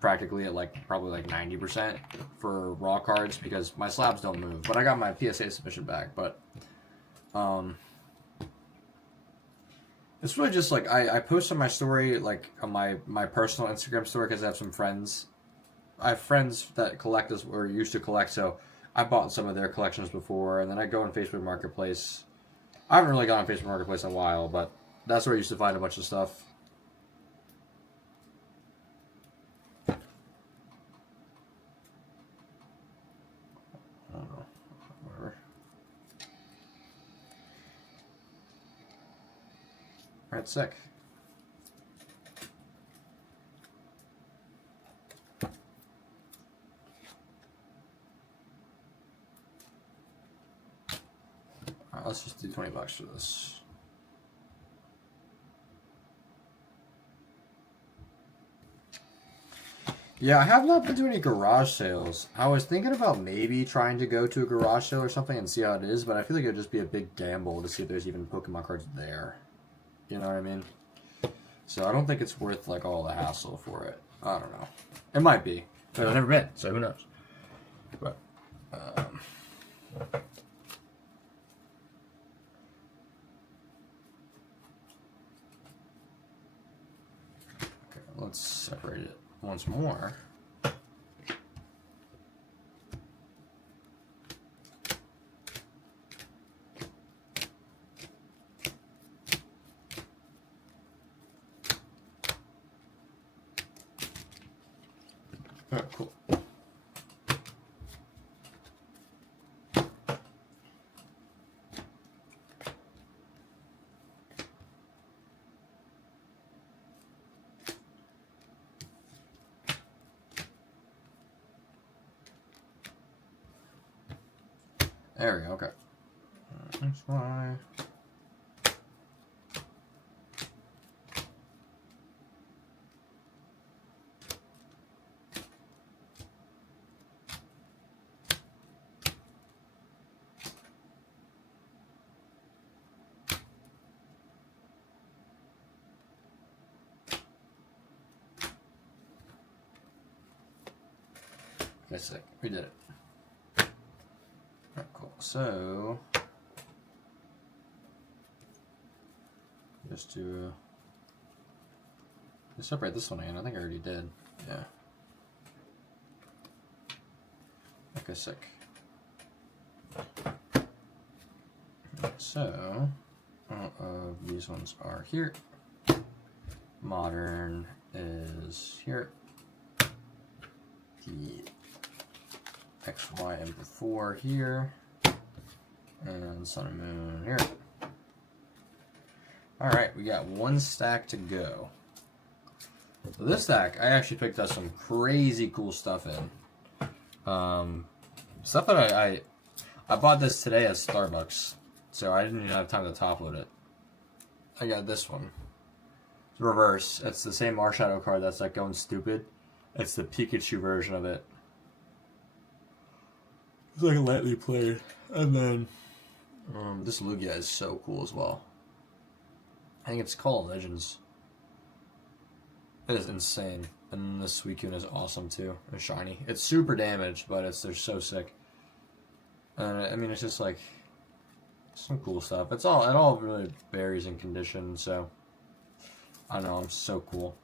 practically at probably 90% for raw cards because my slabs don't move. But I got my PSA submission back. But it's really just like I post on my story, like on my personal Instagram story, because I have some friends. I have friends that collect this or used to collect, so I bought some of their collections before, and then I go on Facebook Marketplace. I haven't really gone on Facebook Marketplace in a while, but that's where I used to find a bunch of stuff. I don't know. Whatever. Alright, sick. Alright, let's just do $20 for this. Yeah, I have not been doing any garage sales. I was thinking about maybe trying to go to a garage sale or something and see how it is, but I feel like it would just be a big gamble to see if there's even Pokemon cards there. You know what I mean? So I don't think it's worth like all the hassle for it. I don't know. It might be, but I've never been, so who knows? But okay, let's separate it once more. Alright, cool. There we go, okay. X, Y. Okay, sick. We did it. Alright, cool. So, just to separate this one again. I think I already did. Yeah. Okay, sick. So, all of these ones are here. Modern is here. The X, Y, and 4 here. And Sun and Moon here. Alright, we got one stack to go. So this stack, I actually picked up some crazy cool stuff in. Stuff that I bought this today at Starbucks, so I didn't even have time to top load it. I got this one. It's reverse. It's the same Marshadow card that's like going stupid. It's the Pikachu version of it. It's like lightly played. And then this Lugia is so cool as well. I think it's called Legends. It is insane. And this Suicune is awesome too. And shiny. It's super damaged, but they're so sick. And I mean, it's just like some cool stuff. It all really varies in condition, so I don't know, I'm so cool.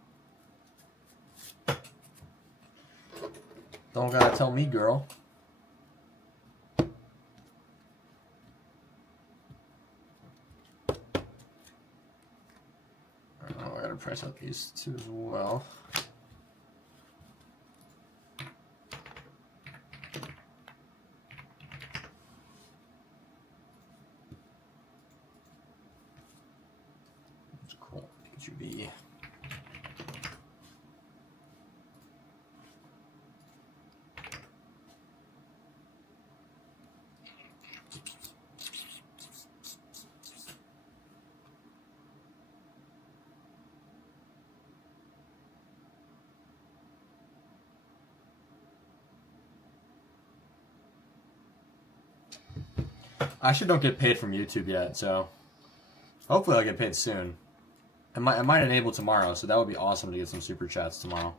Don't gotta tell me, girl. Oh, I gotta price out these two as well. That's cool. Pikachu B. I actually don't get paid from YouTube yet, so hopefully I'll get paid soon. I might enable tomorrow, so that would be awesome to get some super chats tomorrow.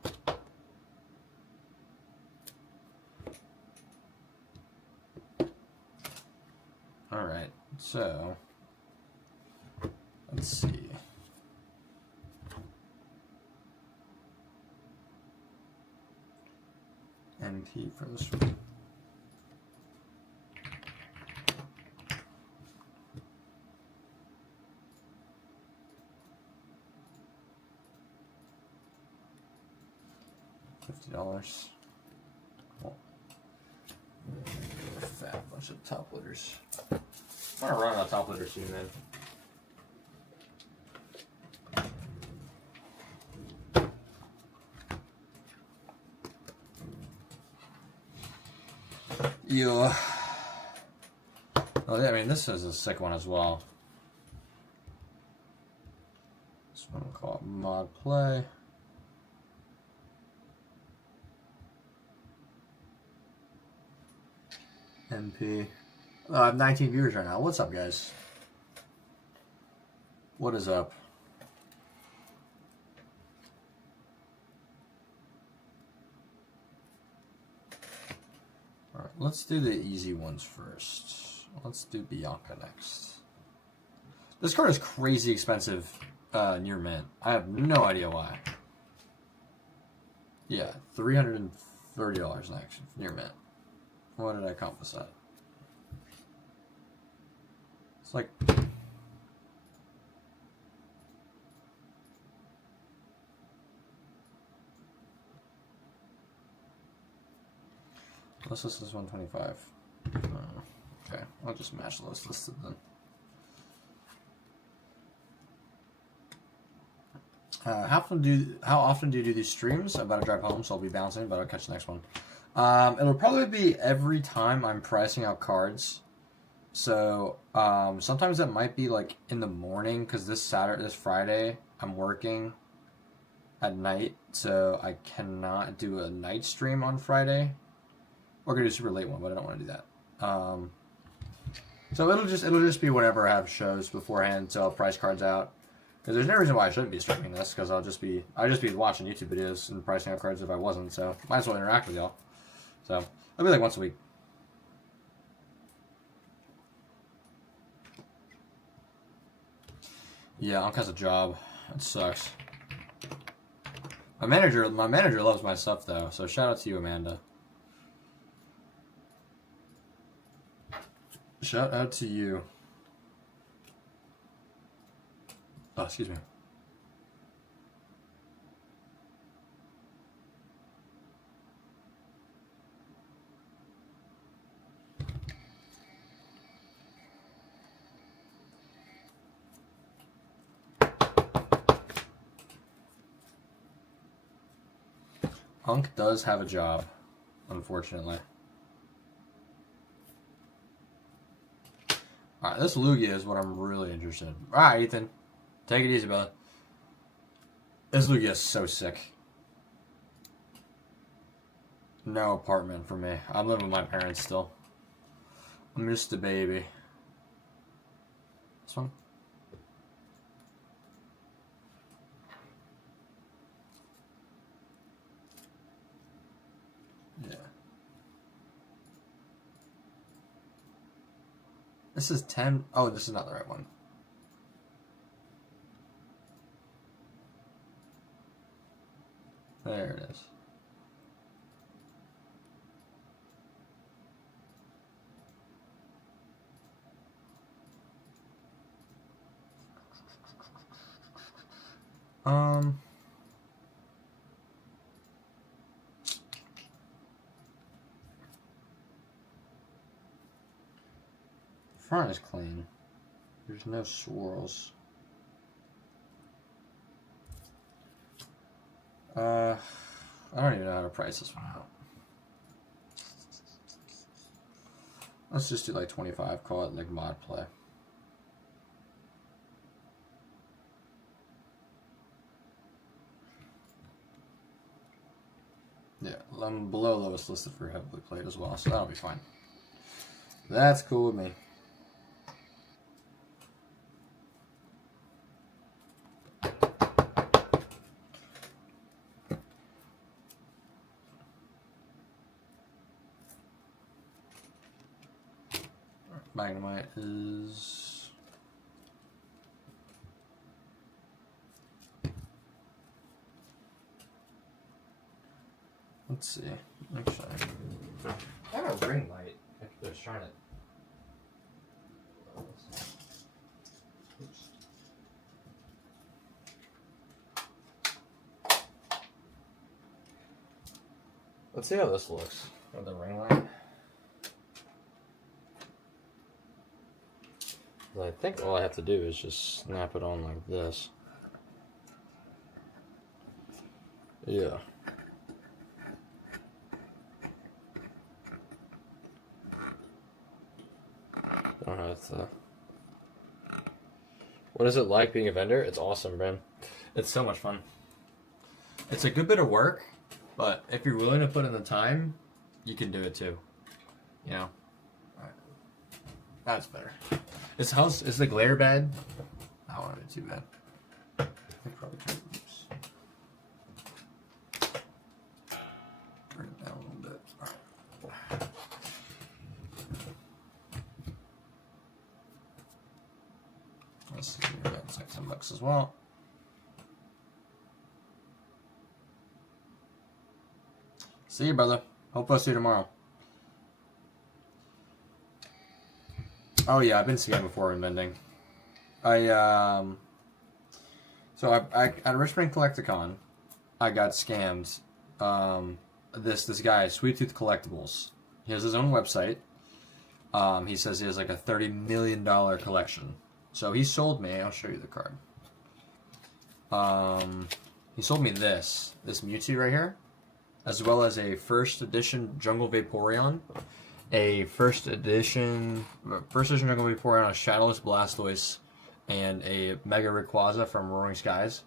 Alright, so let's see. NP for this one. $50. Cool. A fat bunch of top loaders. I'm gonna run out of top loaders soon, man. Yeah. Oh yeah, I mean this is a sick one as well. This one we'll call it Mod Play. NP. I have 19 viewers right now. What's up, guys? What is up? Alright, let's do the easy ones first. Let's do Bianca next. This card is crazy expensive near mint. I have no idea why. Yeah, $330 next near mint. What did I compass at? It's like List is 125. Okay, I'll just match list listed then. How often do you do these streams? I'm about to drive home, so I'll be bouncing, but I'll catch the next one. It'll probably be every time I'm pricing out cards. So sometimes that might be like in the morning, because this Friday, I'm working at night, so I cannot do a night stream on Friday. Or gonna do a super late one, but I don't want to do that. So it'll just be whenever I have shows beforehand, so I'll price cards out. Because there's no reason why I shouldn't be streaming this, because I'd just be watching YouTube videos and pricing out cards if I wasn't. So might as well interact with y'all. So it'll be like once a week. Yeah, Unc has a job. It sucks. My manager loves my stuff though, so shout out to you, Amanda. Shout out to you. Oh, excuse me. Unc does have a job, unfortunately. Alright, this Lugia is what I'm really interested in. Alright, Ethan. Take it easy, brother. This Lugia is so sick. No apartment for me. I'm living with my parents still. I'm just a baby. This one? Yeah. This is 10. Oh, this is not the right one. There it is. Front is clean. There's no swirls. I don't even know how to price this one out. Let's just do like 25, call it like mod play. Yeah, I'm below lowest listed for heavily played as well, so that'll be fine. That's cool with me. Magnemite is... Let's see. Actually, I have a ring light. I could just shine it. Oops. Let's see how this looks with the ring light. I think all I have to do is just snap it on like this. Yeah. Don't have to. What is it like being a vendor? It's awesome, man. It's so much fun. It's a good bit of work, but if you're willing to put in the time, you can do it too. You know? Alright. That's better. Is the glare bad? I don't want it too bad. I probably could. Oops. Bring it down a little bit. Alright. Let's see. That's like $10 as well. See you, brother. Hope I'll see you tomorrow. Oh yeah, I've been scammed before in vending. So I at Richmond Collecticon, I got scammed. This guy, Sweet Tooth Collectibles, He has his own website. He says he has like a $30 million collection. So he sold me, I'll show you the card. He sold me this Mewtwo right here, as well as a first edition Jungle Vaporeon, a first edition Jungle Vaporeon, a Shadowless Blastoise, and a Mega Rayquaza from Roaring Skies.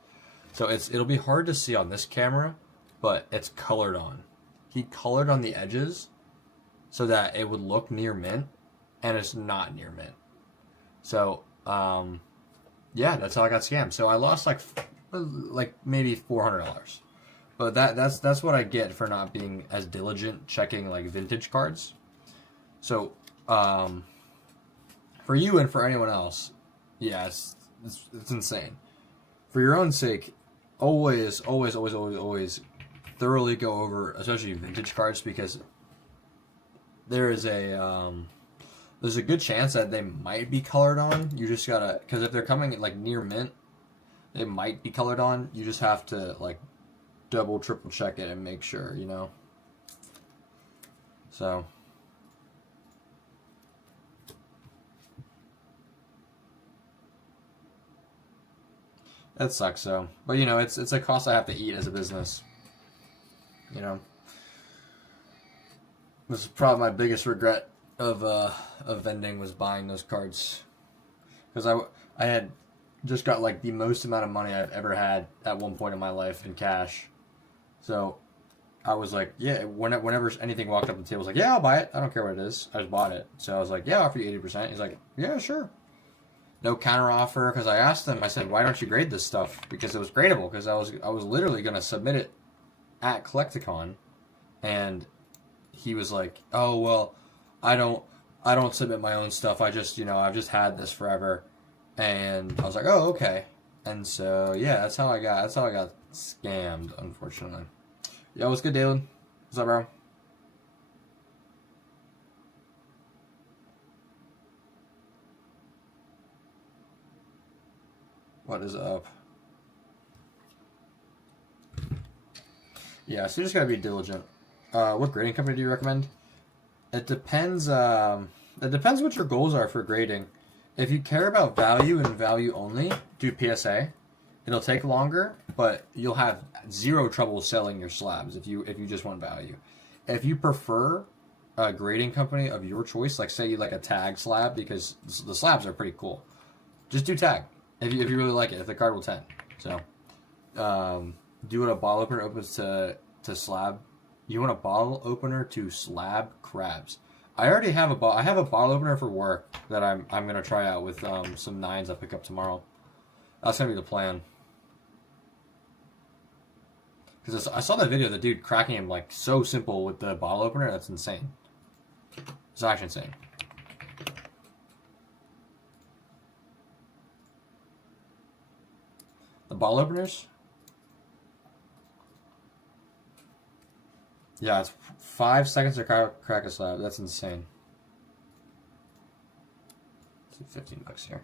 So it'll be hard to see on this camera, but it's colored on. He colored on the edges so that it would look near mint, and it's not near mint. So, yeah, that's how I got scammed. So I lost like maybe $400. But that's what I get for not being as diligent checking like vintage cards. So, for you and for anyone else, yeah, it's insane. For your own sake, always thoroughly go over, especially vintage cards, because there's a good chance that they might be colored on. You just gotta, because if they're coming like near mint, they might be colored on. You just have to like double, triple check it and make sure, you know. So. That sucks, though. But, you know, it's a cost I have to eat as a business. You know? This is probably my biggest regret of vending was buying those cards. Because I had just got, like, the most amount of money I've ever had at one point in my life in cash. So, I was like, yeah, whenever anything walked up the table, I was like, yeah, I'll buy it. I don't care what it is. I just bought it. So, I was like, yeah, I'll offer you 80%. He's like, yeah, sure. No counter offer, because I asked him, I said, why don't you grade this stuff? Because it was gradable, because I was literally going to submit it at Collecticon, and he was like, oh, well, I don't submit my own stuff, I've just had this forever, and I was like, oh, okay, and so, yeah, that's how I got scammed, unfortunately. Yo, what's good, Dalen? What's up, bro? What is up? Yeah, so you just gotta be diligent. What grading company do you recommend? It depends. It depends what your goals are for grading. If you care about value and value only, do PSA. It'll take longer, but you'll have zero trouble selling your slabs if you just want value. If you prefer a grading company of your choice, like say you like a tag slab because the slabs are pretty cool, just do tag. If you really like it, if the card will 10. So, do what a bottle opener opens to slab. You want a bottle opener to slab crabs. I already have I have a bottle opener for work that I'm gonna try out with some 9s I pick up tomorrow. That's gonna be the plan. Because I saw that video of the dude cracking him like so simple with the bottle opener. That's insane. It's actually insane. The ball openers? Yeah, it's 5 seconds to crack a slab. That's insane. Let's do $15 here.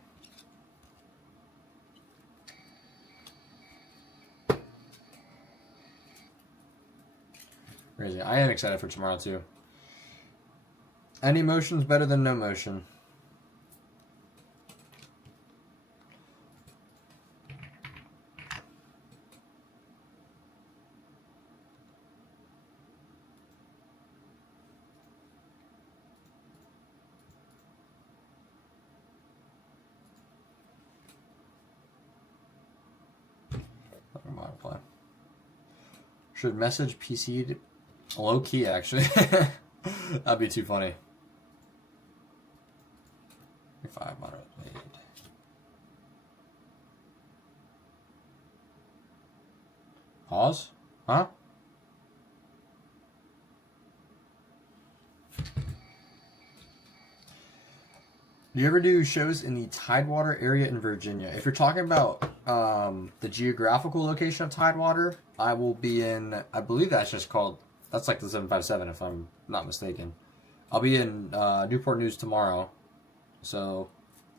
Crazy. I am excited for tomorrow too. Any motion's better than no motion. Modify. Should message PC low key actually. That'd be too funny. 5 moderate made. Pause? Huh? Do you ever do shows in the Tidewater area in Virginia? If you're talking about the geographical location of Tidewater, I will be in, I believe that's just called, that's like the 757 if I'm not mistaken. I'll be in Newport News tomorrow. So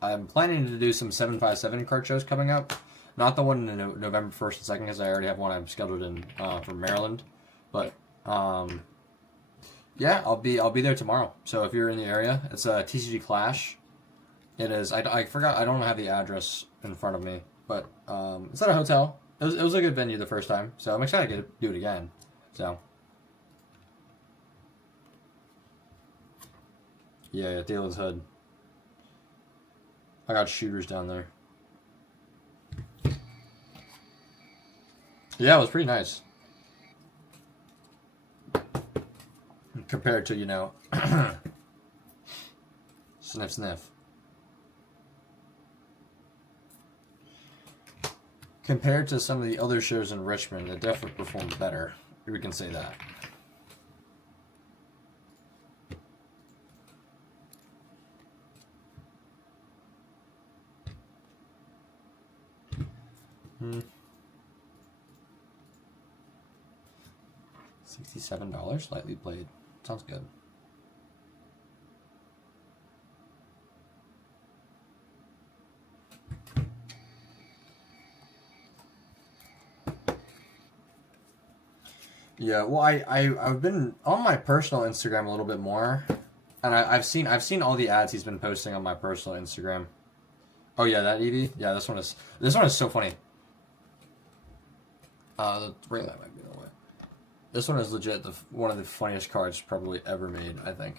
I'm planning to do some 757 card shows coming up. Not the one in November 1st and 2nd because I already have one I'm scheduled in for Maryland. But Yeah, I'll be there tomorrow. So if you're in the area, it's a TCG Clash. It is. I forgot. I don't have the address in front of me, but it's at a hotel. It was a good venue the first time, so I'm excited to do it again. So yeah, Thielens Hood. I got shooters down there. Yeah, it was pretty nice. Compared to, sniff sniff. Compared to some of the other shows in Richmond, it definitely performed better. We can say that. $67, lightly played. Sounds good. Yeah, well, I've been on my personal Instagram a little bit more, and I've seen all the ads he's been posting on my personal Instagram. Oh yeah, that Eevee. Yeah, this one is so funny. The ring light might be in the way. This one is legit one of the funniest cards probably ever made. I think.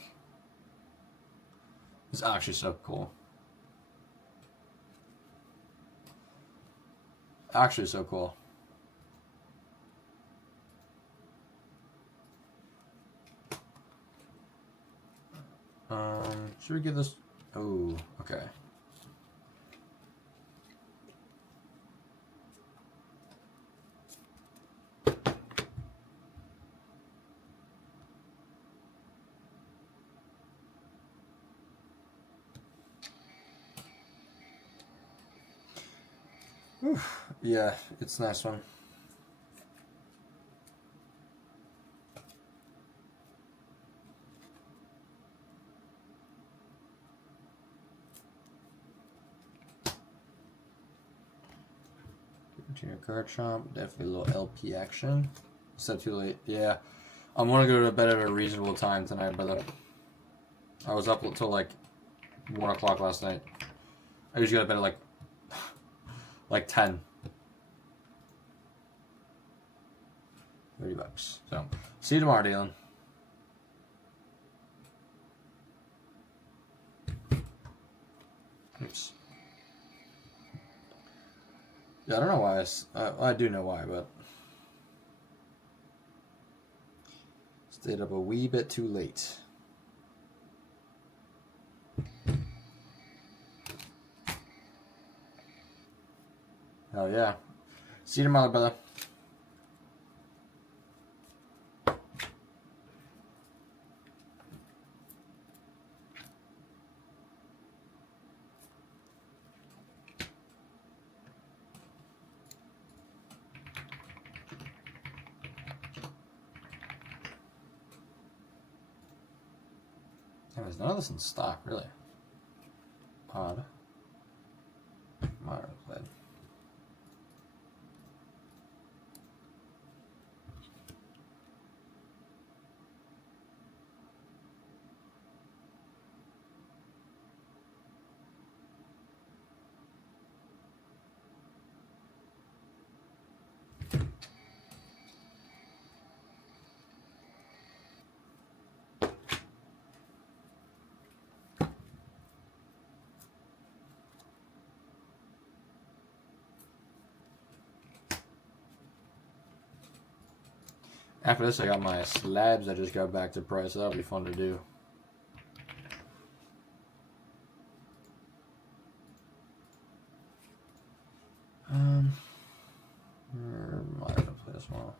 It's actually so cool. Actually, so cool. Should we give this? Oh, okay. Whew. Yeah, it's a nice one. Junior Card Shop, definitely a little LP action. Is that too late? Yeah. I'm gonna go to bed at a reasonable time tonight, brother. I was up until like 1 o'clock last night. I usually go to bed at like 10. $30. So, see you tomorrow, Dylan. Oops. Yeah, I don't know why. I do know why, but stayed up a wee bit too late. Hell yeah. See you tomorrow, brother. There's none of this in stock, really. Odd. Modern played. After this, I got my slabs I just got back to price. So that'll be fun to do. Might have to play this one.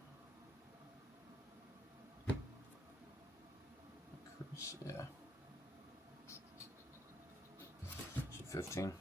Yeah. 15.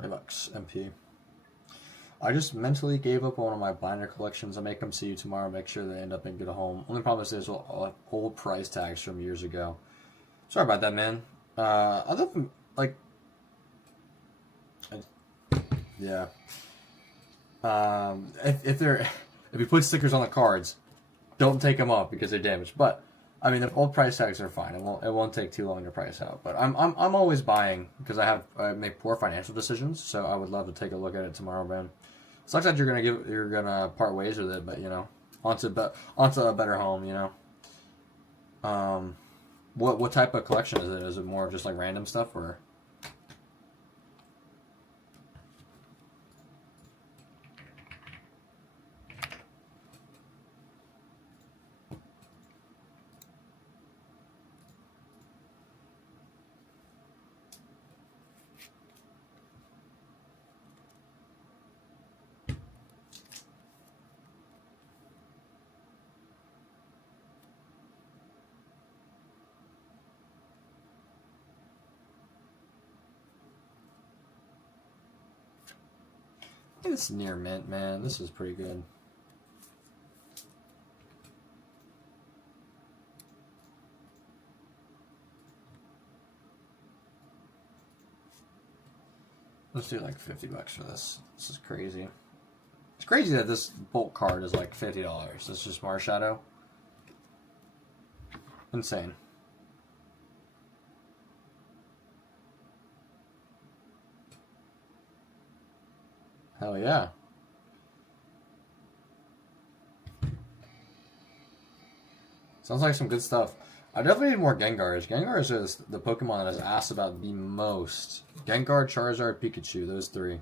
$20 MP. I just mentally gave up on one of my binder collections. I'll make them see you tomorrow. Make sure they end up in good home. Only problem is there's old price tags from years ago. Sorry about that, man. Other than like, yeah. If you put stickers on the cards, don't take them off because they're damaged. But I mean, the old price tags are fine. It won't take too long to price out. But I'm always buying because I make poor financial decisions. So I would love to take a look at it tomorrow, man. Sucks that you're gonna part ways with it, but you know, onto a better home, you know. What type of collection is it? Is it more of just like random stuff or? It's near mint, man. This is pretty good. Let's do like $50 for this. This is crazy. It's crazy that this bulk card is like $50. It's just Marshadow. Insane. Hell yeah. Sounds like some good stuff. I definitely need more Gengars. Gengars is the Pokemon that is asked about the most. Gengar, Charizard, Pikachu. Those three.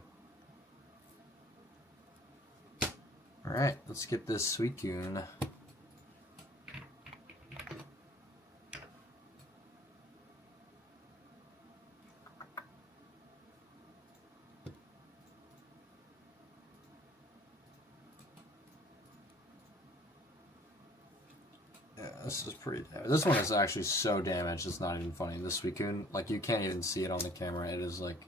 Alright, let's get this Suicune. This is pretty. This one is actually so damaged. It's not even funny. This Suicune, like you can't even see it on the camera. It is like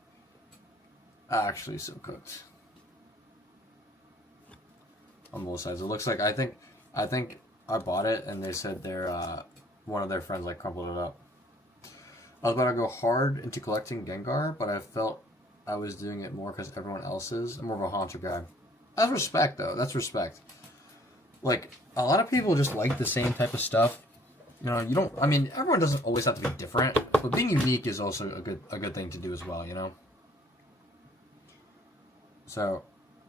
actually so cooked on both sides. It looks like I think I bought it and they said one of their friends like crumpled it up. I was about to go hard into collecting Gengar, but I felt I was doing it more because everyone else is. I'm more of a Haunter guy. That's respect, though. That's respect. Like, a lot of people just like the same type of stuff. You know, you don't... I mean, everyone doesn't always have to be different, but being unique is also a good thing to do as well, you know? So,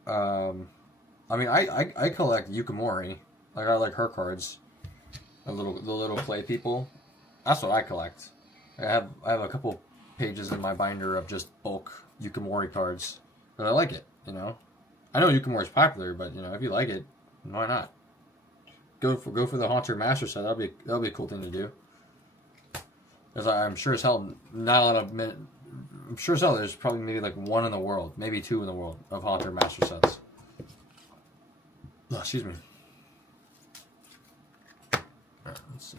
I mean, I collect Yukimori. Like, I like her cards. The little clay people. That's what I collect. I have a couple pages in my binder of just bulk Yukimori cards. But I like it, you know? I know Yukimori is popular, but, you know, if you like it, why not? Go for the Haunter Master set. That'll be a cool thing to do. Because I'm sure as hell not a lot of men. I'm sure as hell there's probably maybe like one in the world, maybe two in the world of Haunter Master sets. Oh, excuse me. Alright, let's see.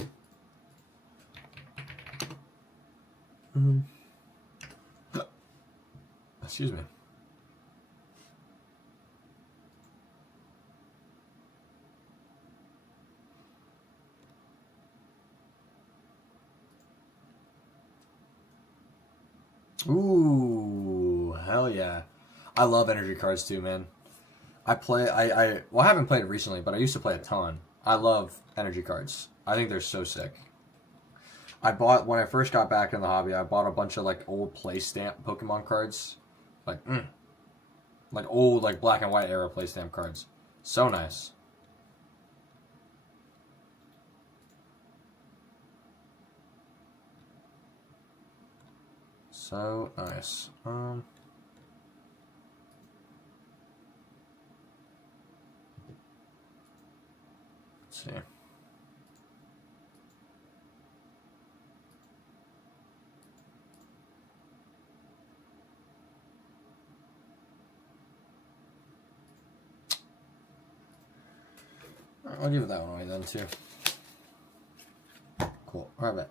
Excuse me. Ooh, hell yeah. I love energy cards too, man. Well, I haven't played it recently, but I used to play a ton. I love energy cards. I think they're so sick. When I first got back in the hobby, I bought a bunch of like old play stamp Pokemon cards. Like old like black and white era play stamp cards. So nice. So nice. Let's see. I'll give it that one away then too. Cool. Alright.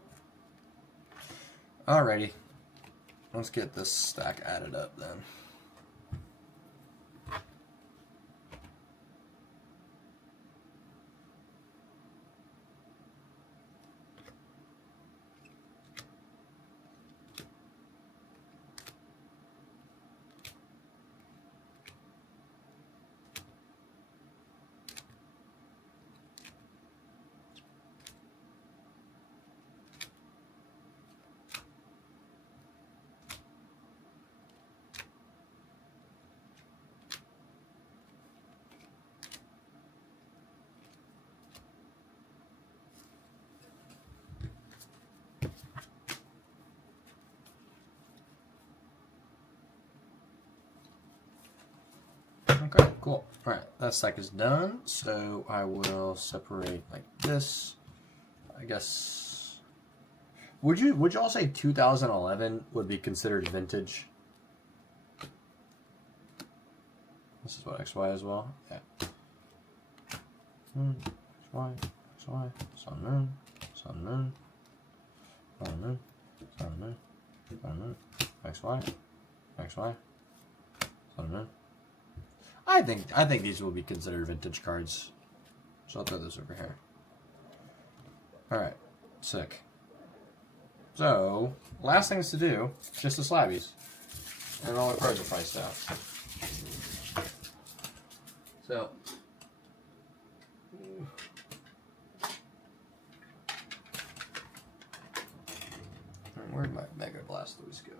Alrighty. Let's get this stack added up then. Cool. All right, that stack is done. So I will separate like this. I guess. Would you all say 2011 would be considered vintage? This is what XY as well. Yeah. XY, XY, Sun Moon, Sun Moon, Sun Moon, Sun Moon, Sun Moon, XY, XY, Sun Moon. I think these will be considered vintage cards. So I'll throw this over here. Alright. Sick. So, last things to do, just the slabbies. And all the cards are priced out. So. Where'd my Mega Blastoise go?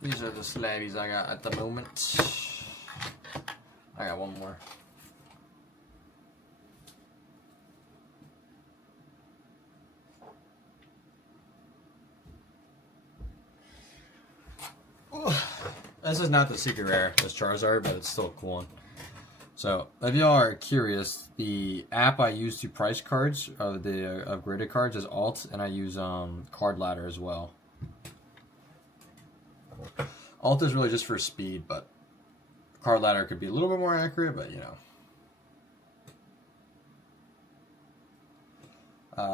These are the slabbies I got at the moment. I got one more. This is not the secret rare, this Charizard, but it's still a cool one. So, if y'all are curious, the app I use to price cards, the upgraded cards, is Alt, and I use Card Ladder as well. Alt is really just for speed, but Card Ladder could be a little bit more accurate, but you know.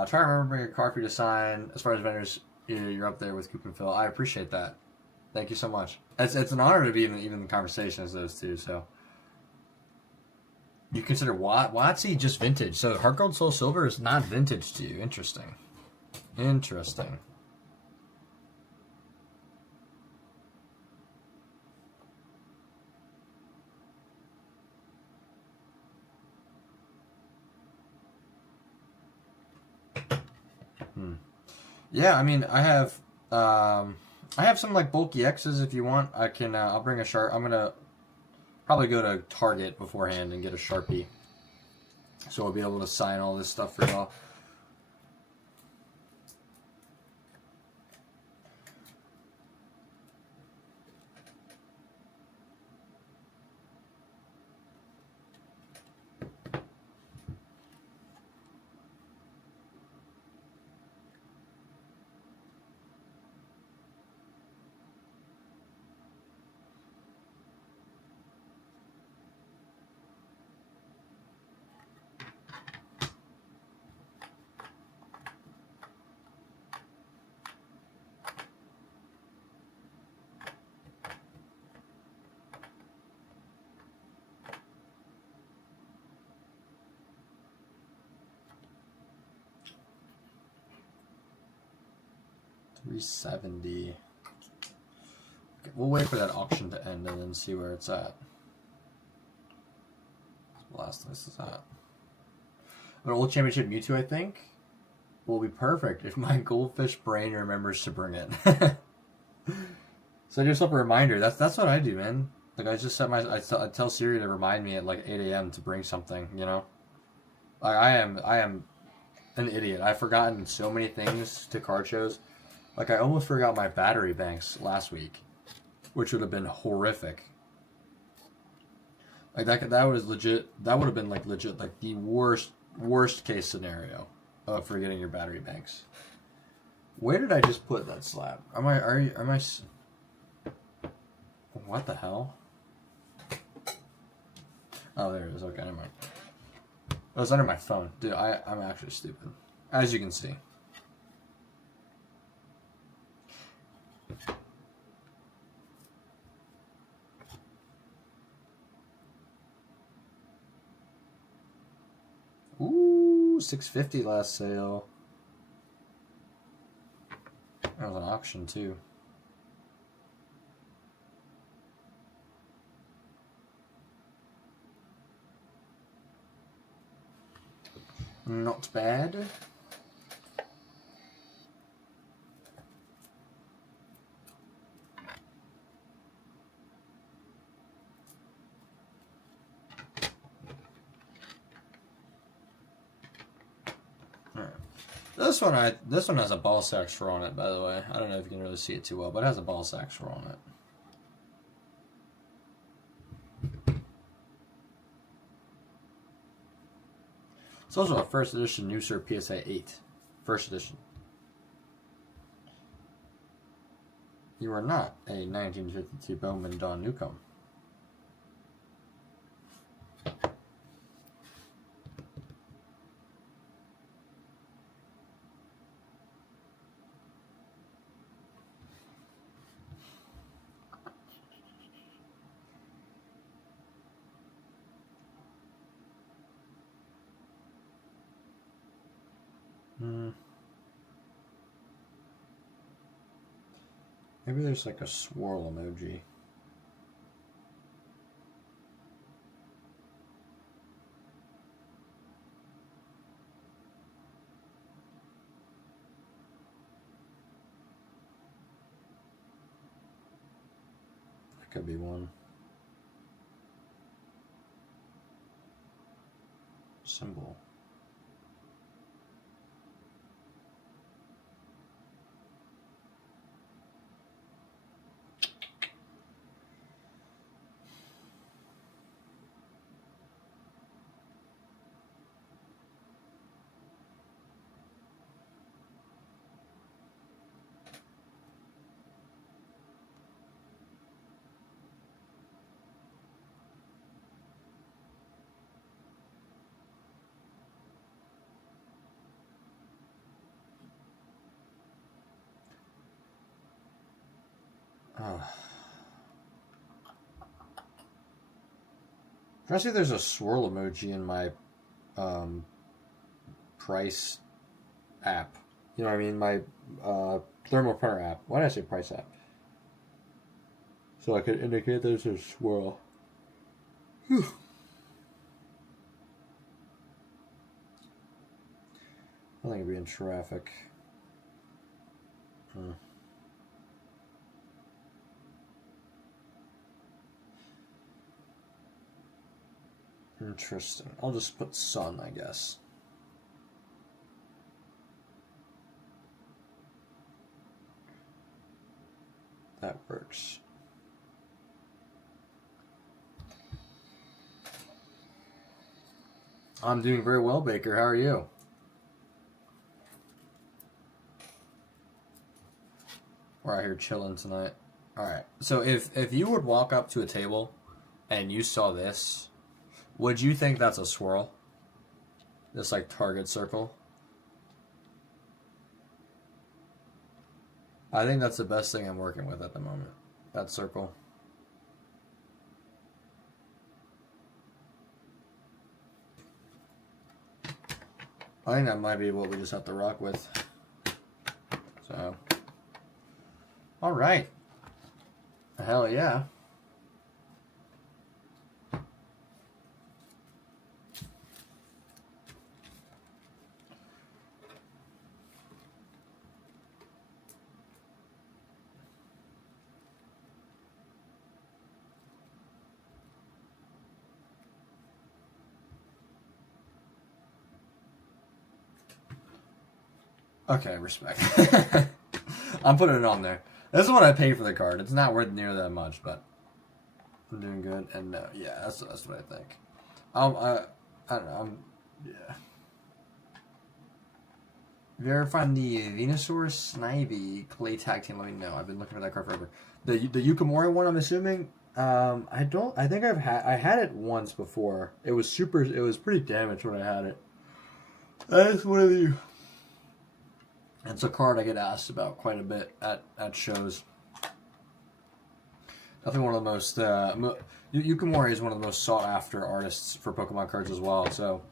Try to remember to bring a card for you to sign. As far as vendors, you're up there with Coop and Phil. I appreciate that. Thank you so much. It's an honor to be even in the conversation as those two. So you consider WotC just vintage? So Heart Gold Soul Silver is not vintage to you? Interesting. Interesting. Yeah, I mean, I have some like bulky X's if you want. I can. I'll bring a Sharp. I'm gonna probably go to Target beforehand and get a Sharpie, so I'll be able to sign all this stuff for y'all. $370. Okay, we'll wait for that auction to end and then see where it's at. Last this is at. An old championship Mewtwo, I think, will be perfect if my goldfish brain remembers to bring it. So just up a reminder. That's what I do, man. Like I just set I tell Siri to remind me at like 8 a.m. to bring something. You know, like I am an idiot. I've forgotten so many things to card shows. Like, I almost forgot my battery banks last week, which would have been horrific. Like, that was legit, that would have been, like, legit, like, the worst case scenario of forgetting your battery banks. Where did I just put that slab? Am I, what the hell? Oh, there it is, okay, never mind. It was under my phone. Dude, I'm actually stupid, as you can see. Ooh, $650 last sale. That was an auction too. Not bad. This one has a ball sack swirl on it, by the way. I don't know if you can really see it too well, but it has a ball sack swirl on it. It's also a first edition Nusur PSA 8. First edition. You are not a 1952 Bowman Don Newcomb. Maybe there's like a swirl emoji. That could be one. Symbol. Trying to see if there's a swirl emoji in my price app. You know what I mean? My thermal printer app. Why did I say price app? So I could indicate there's a swirl. Whew. I think I'd be in traffic. Interesting. I'll just put sun, I guess. That works. I'm doing very well, Baker. How are you? We're out here chilling tonight. Alright. So if you would walk up to a table and you saw this, would you think that's a swirl? This like target circle? I think that's the best thing I'm working with at the moment. That circle. I think that might be what we just have to rock with. So. Alright. Hell yeah. Okay, respect. I'm putting it on there. This is what I paid for the card. It's not worth near that much, but I'm doing good. And yeah, that's what I think. I don't know. Yeah. If you ever find the Venusaur Snivy clay tag team, let me know. I've been looking for that card forever. The Yukimori one, I'm assuming. I think I had it once before. It was pretty damaged when I had it. That's one of the. It's a card I get asked about quite a bit at shows. Definitely one of the most. Yukimori is one of the most sought after artists for Pokemon cards as well. So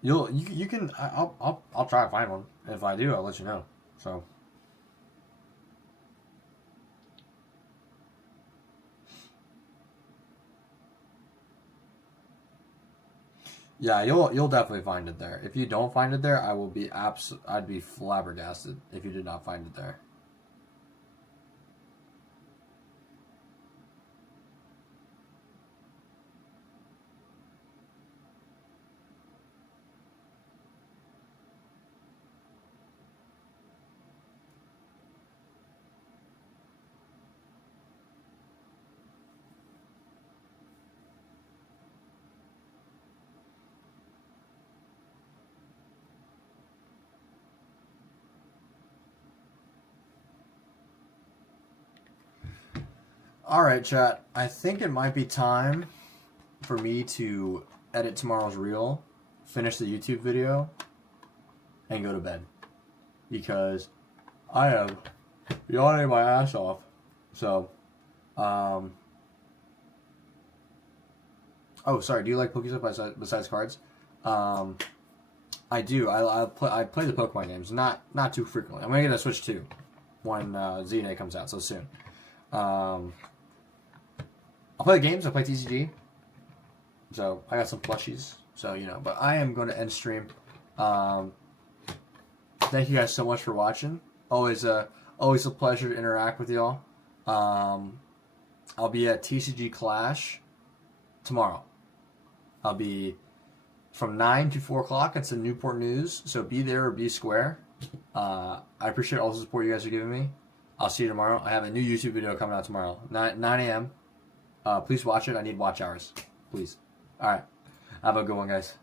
you can I'll try to find one. If I do, I'll let you know. So. Yeah, you'll definitely find it there. If you don't find it there, I'd be flabbergasted if you did not find it there. Alright, chat. I think it might be time for me to edit tomorrow's reel, finish the YouTube video, and go to bed. Because I am yawning my ass off. So, oh, sorry. Do you like Pokéstuff besides cards? I do. I play the Pokemon games, not too frequently. I'm gonna get a Switch 2 when ZNA comes out so soon. I'll play the games. I play TCG. So I got some plushies. So but I am going to end stream. Thank you guys so much for watching. Always a pleasure to interact with y'all. I'll be at TCG Clash tomorrow. I'll be from 9 to 4 o'clock. It's in Newport News, so be there or be square. I appreciate all the support you guys are giving me. I'll see you tomorrow. I have a new YouTube video coming out tomorrow, 9 a.m. Please watch it. I need watch hours. Please. All right. Have a good one, guys.